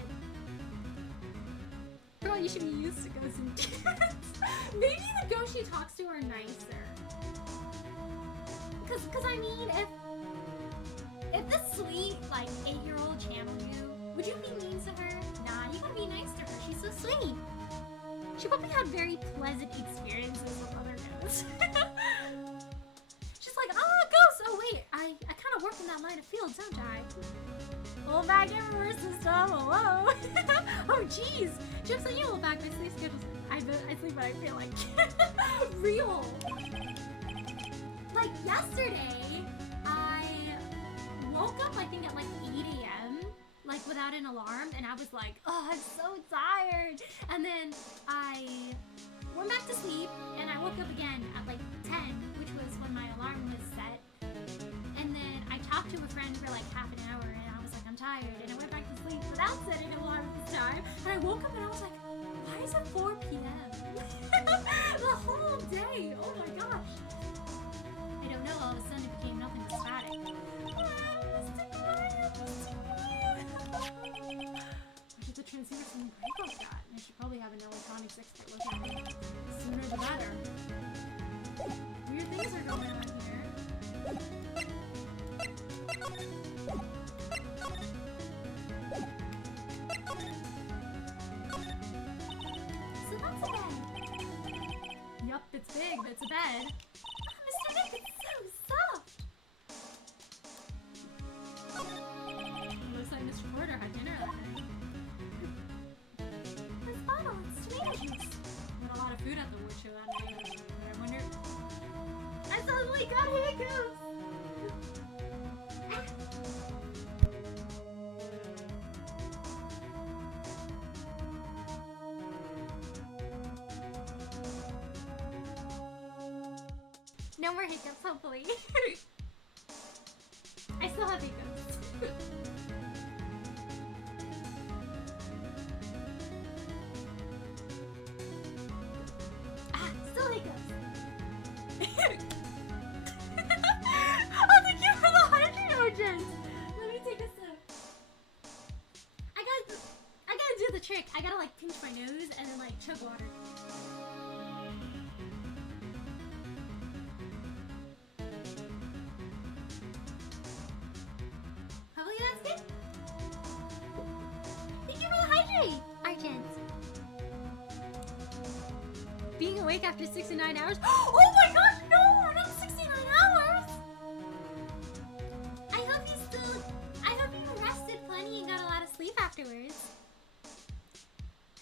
Girl, you should be used to ghosts and demons. Maybe the ghosts she talks to are nicer. Cause I mean, if this sweet, like, 8-year-old channeled you, would you be mean to her? Nah, you gotta be nice to her. She's so sweet. She probably had very pleasant experiences with other ghosts. She's like, ah, ghosts! Oh wait, I kind of work in that line of field, don't I? Old back everywhere system, hello! Oh jeez! Jokes on you, old back, my sleep schedule's... I sleep when I feel like... real! Like yesterday, I woke up I think at like 8 a.m. like without an alarm, and I was like, oh, I'm so tired. And then I went back to sleep, and I woke up again at like 10, which was when my alarm was set. And then I talked to a friend for like half an hour, and I was like, I'm tired, and I went back to sleep without setting an alarm this time. And I woke up and I was like, why is it 4 p.m.? The whole day. Oh my gosh. I don't know, all of a sudden it became nothing but static. Where did the transceiver from the Greycoat got? I should probably have an electronics expert look at it. The sooner the better. Weird things are going on here. So that's a bed. Yup, it's big, but it's a bed. Mr. Nick, it's so soft. Looks like Mr. Porter had dinner that night. This bottle, it's tomato juice. We had a lot of food at the wood show that night. I wonder... I suddenly got hiccups. No more hiccups, hopefully. I still have hiccups. Still hiccups. Oh, thank you for the hydrogen. Let me take a sip. I gotta do the trick. I gotta like pinch my nose and then like chug water. Hopefully that's good. Thank you for the hydrate, Argent. Being awake after 69 hours? Oh my gosh, no! Not 69 hours! I hope you rested plenty and got a lot of sleep afterwards.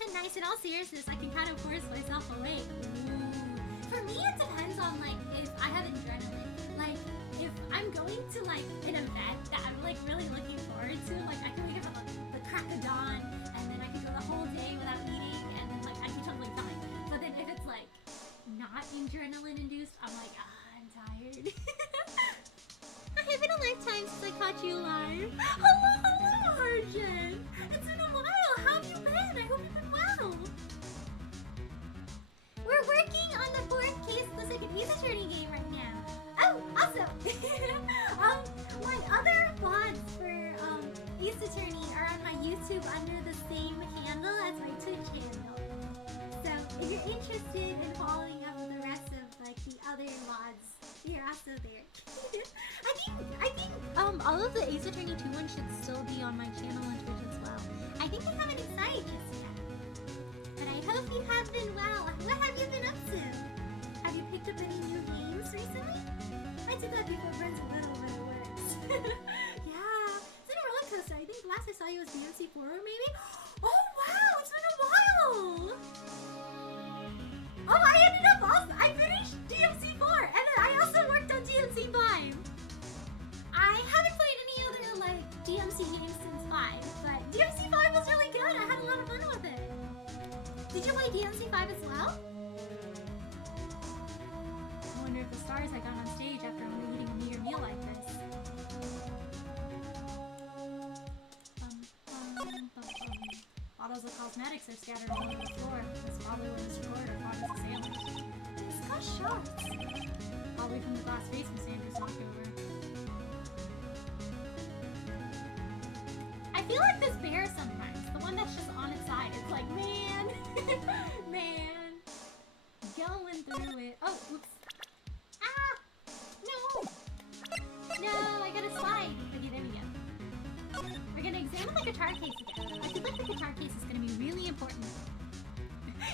And nice, in all seriousness, I can kind of force myself awake. Ooh. For me, it depends on like if I have adrenaline. Like, if I'm going to like an event that I'm like really looking forward to, like I can wake up at like, the crack of dawn and then I can go the whole day without eating and then like I can totally fine. But then if it's like not adrenaline induced, I'm like, I'm tired. I have been a lifetime since I caught you live. Hello, Arjun. It's been a while. How have you been? I hope you've been well. We're working on the 4th case of the second Ace Attorney game right now. Oh, also, my other VODs for Ace Attorney are on my YouTube under the same handle as my Twitch handle. So if you're interested in following up with the rest of like the other VODs, you're also there. I think all of the Ace Attorney 2 ones should still be on my channel on Twitch as well. I think I haven't decided just yet. But I hope you have been well. What have you been up to? Have you picked up any new games recently? I did that before friends a little bit of works. Yeah, it's been a roller coaster. I think last I saw you was DMC4 maybe? Oh wow, it's been a while! Oh, I finished DMC4 and then I also worked on DMC5. I haven't played any other like DMC games since 5, but DMC5 was really good. I had a lot of fun with it. Did you play DMC5 as well? I wonder if the stars I got on stage after only eating a meager meal like this. Bottles of cosmetics are scattered all over the floor. That's probably when Mr. Porter fought his assailant. It's got shots. Probably from the glass vase Miss Andrews knocked over. feel like this bear sometimes. The one that's just on its side. It's like, man, man, going through it. Oh, oops. Ah, no. No, I gotta slide. Okay, there we go. We're gonna examine the guitar case again. I feel like the guitar case is gonna be really important.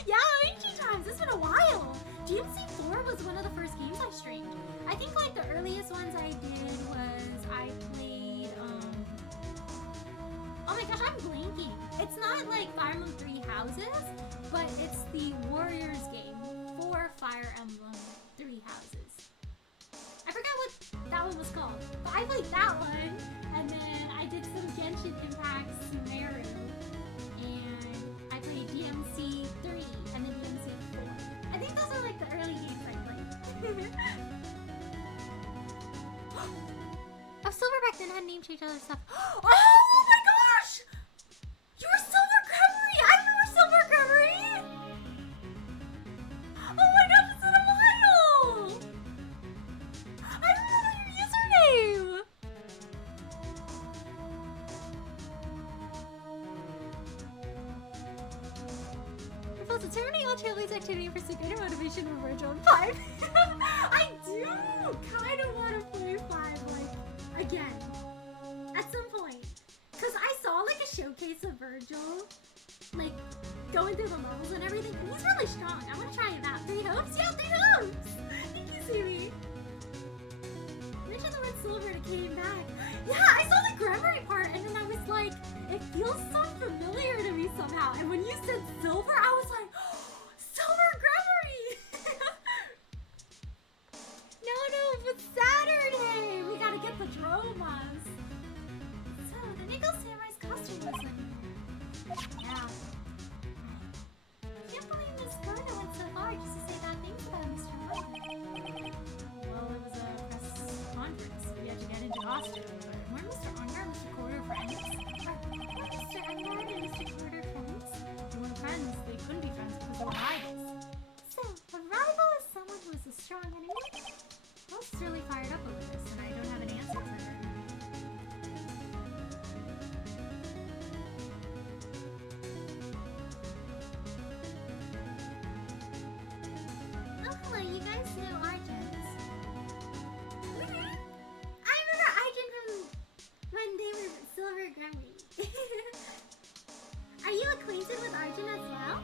Yeah, ancient times. It's been a while. DMC4 was one of the first games I streamed. I think like the earliest ones I did was I played, oh my gosh, I'm blanking. It's not like Fire Emblem Three Houses, but it's the Warriors game for Fire Emblem Three Houses. I forgot what that one was called, but I played that one, and then I did some Genshin Impact Sumeru, and I played DMC 3 and then DMC 4. I think those are like the early games I played. Oh, Silverback then had name change other stuff. Oh my gosh! You were Silver Gregory! I remember Silver Gregory! Oh my gosh, it's been a while! I remember your username! Propose to terminate all cheerleaders activity for greater motivation for Virgil and 5. I do kind of want to play 5, like, again. At some point. Because I saw, like, a showcase of Virgil, like, going through the levels and everything, and he's really strong. I want to try him out. 3 hopes? Yeah, 3 hopes! Thank you, Siri. Mention the word silver and it came back. Yeah, I saw the grammar part, and then I was like, it feels so familiar to me somehow. And when you said silver, I was like, oh, Silver Gregory! No, but Saturday! We gotta get the dromas. So, the Nickel Samurai's costume was like, yeah. I can't believe Miss Gerda went so far just to say bad things about Mr. Munger. Well, it was a press conference. We had to get into costume. But weren't Mr. Unger and Mr. Porter friends? Were Mr. Unger and Mr. Porter friends? They weren't friends. They couldn't be friends because they were rivals. So, a rival is someone who is a strong enemy? Rose is really fired up over this, and I don't have an answer for her. Oh, hello, you guys know Argents. I remember Argent from when they were Silver Grumpy. Are you acquainted with Argent as well?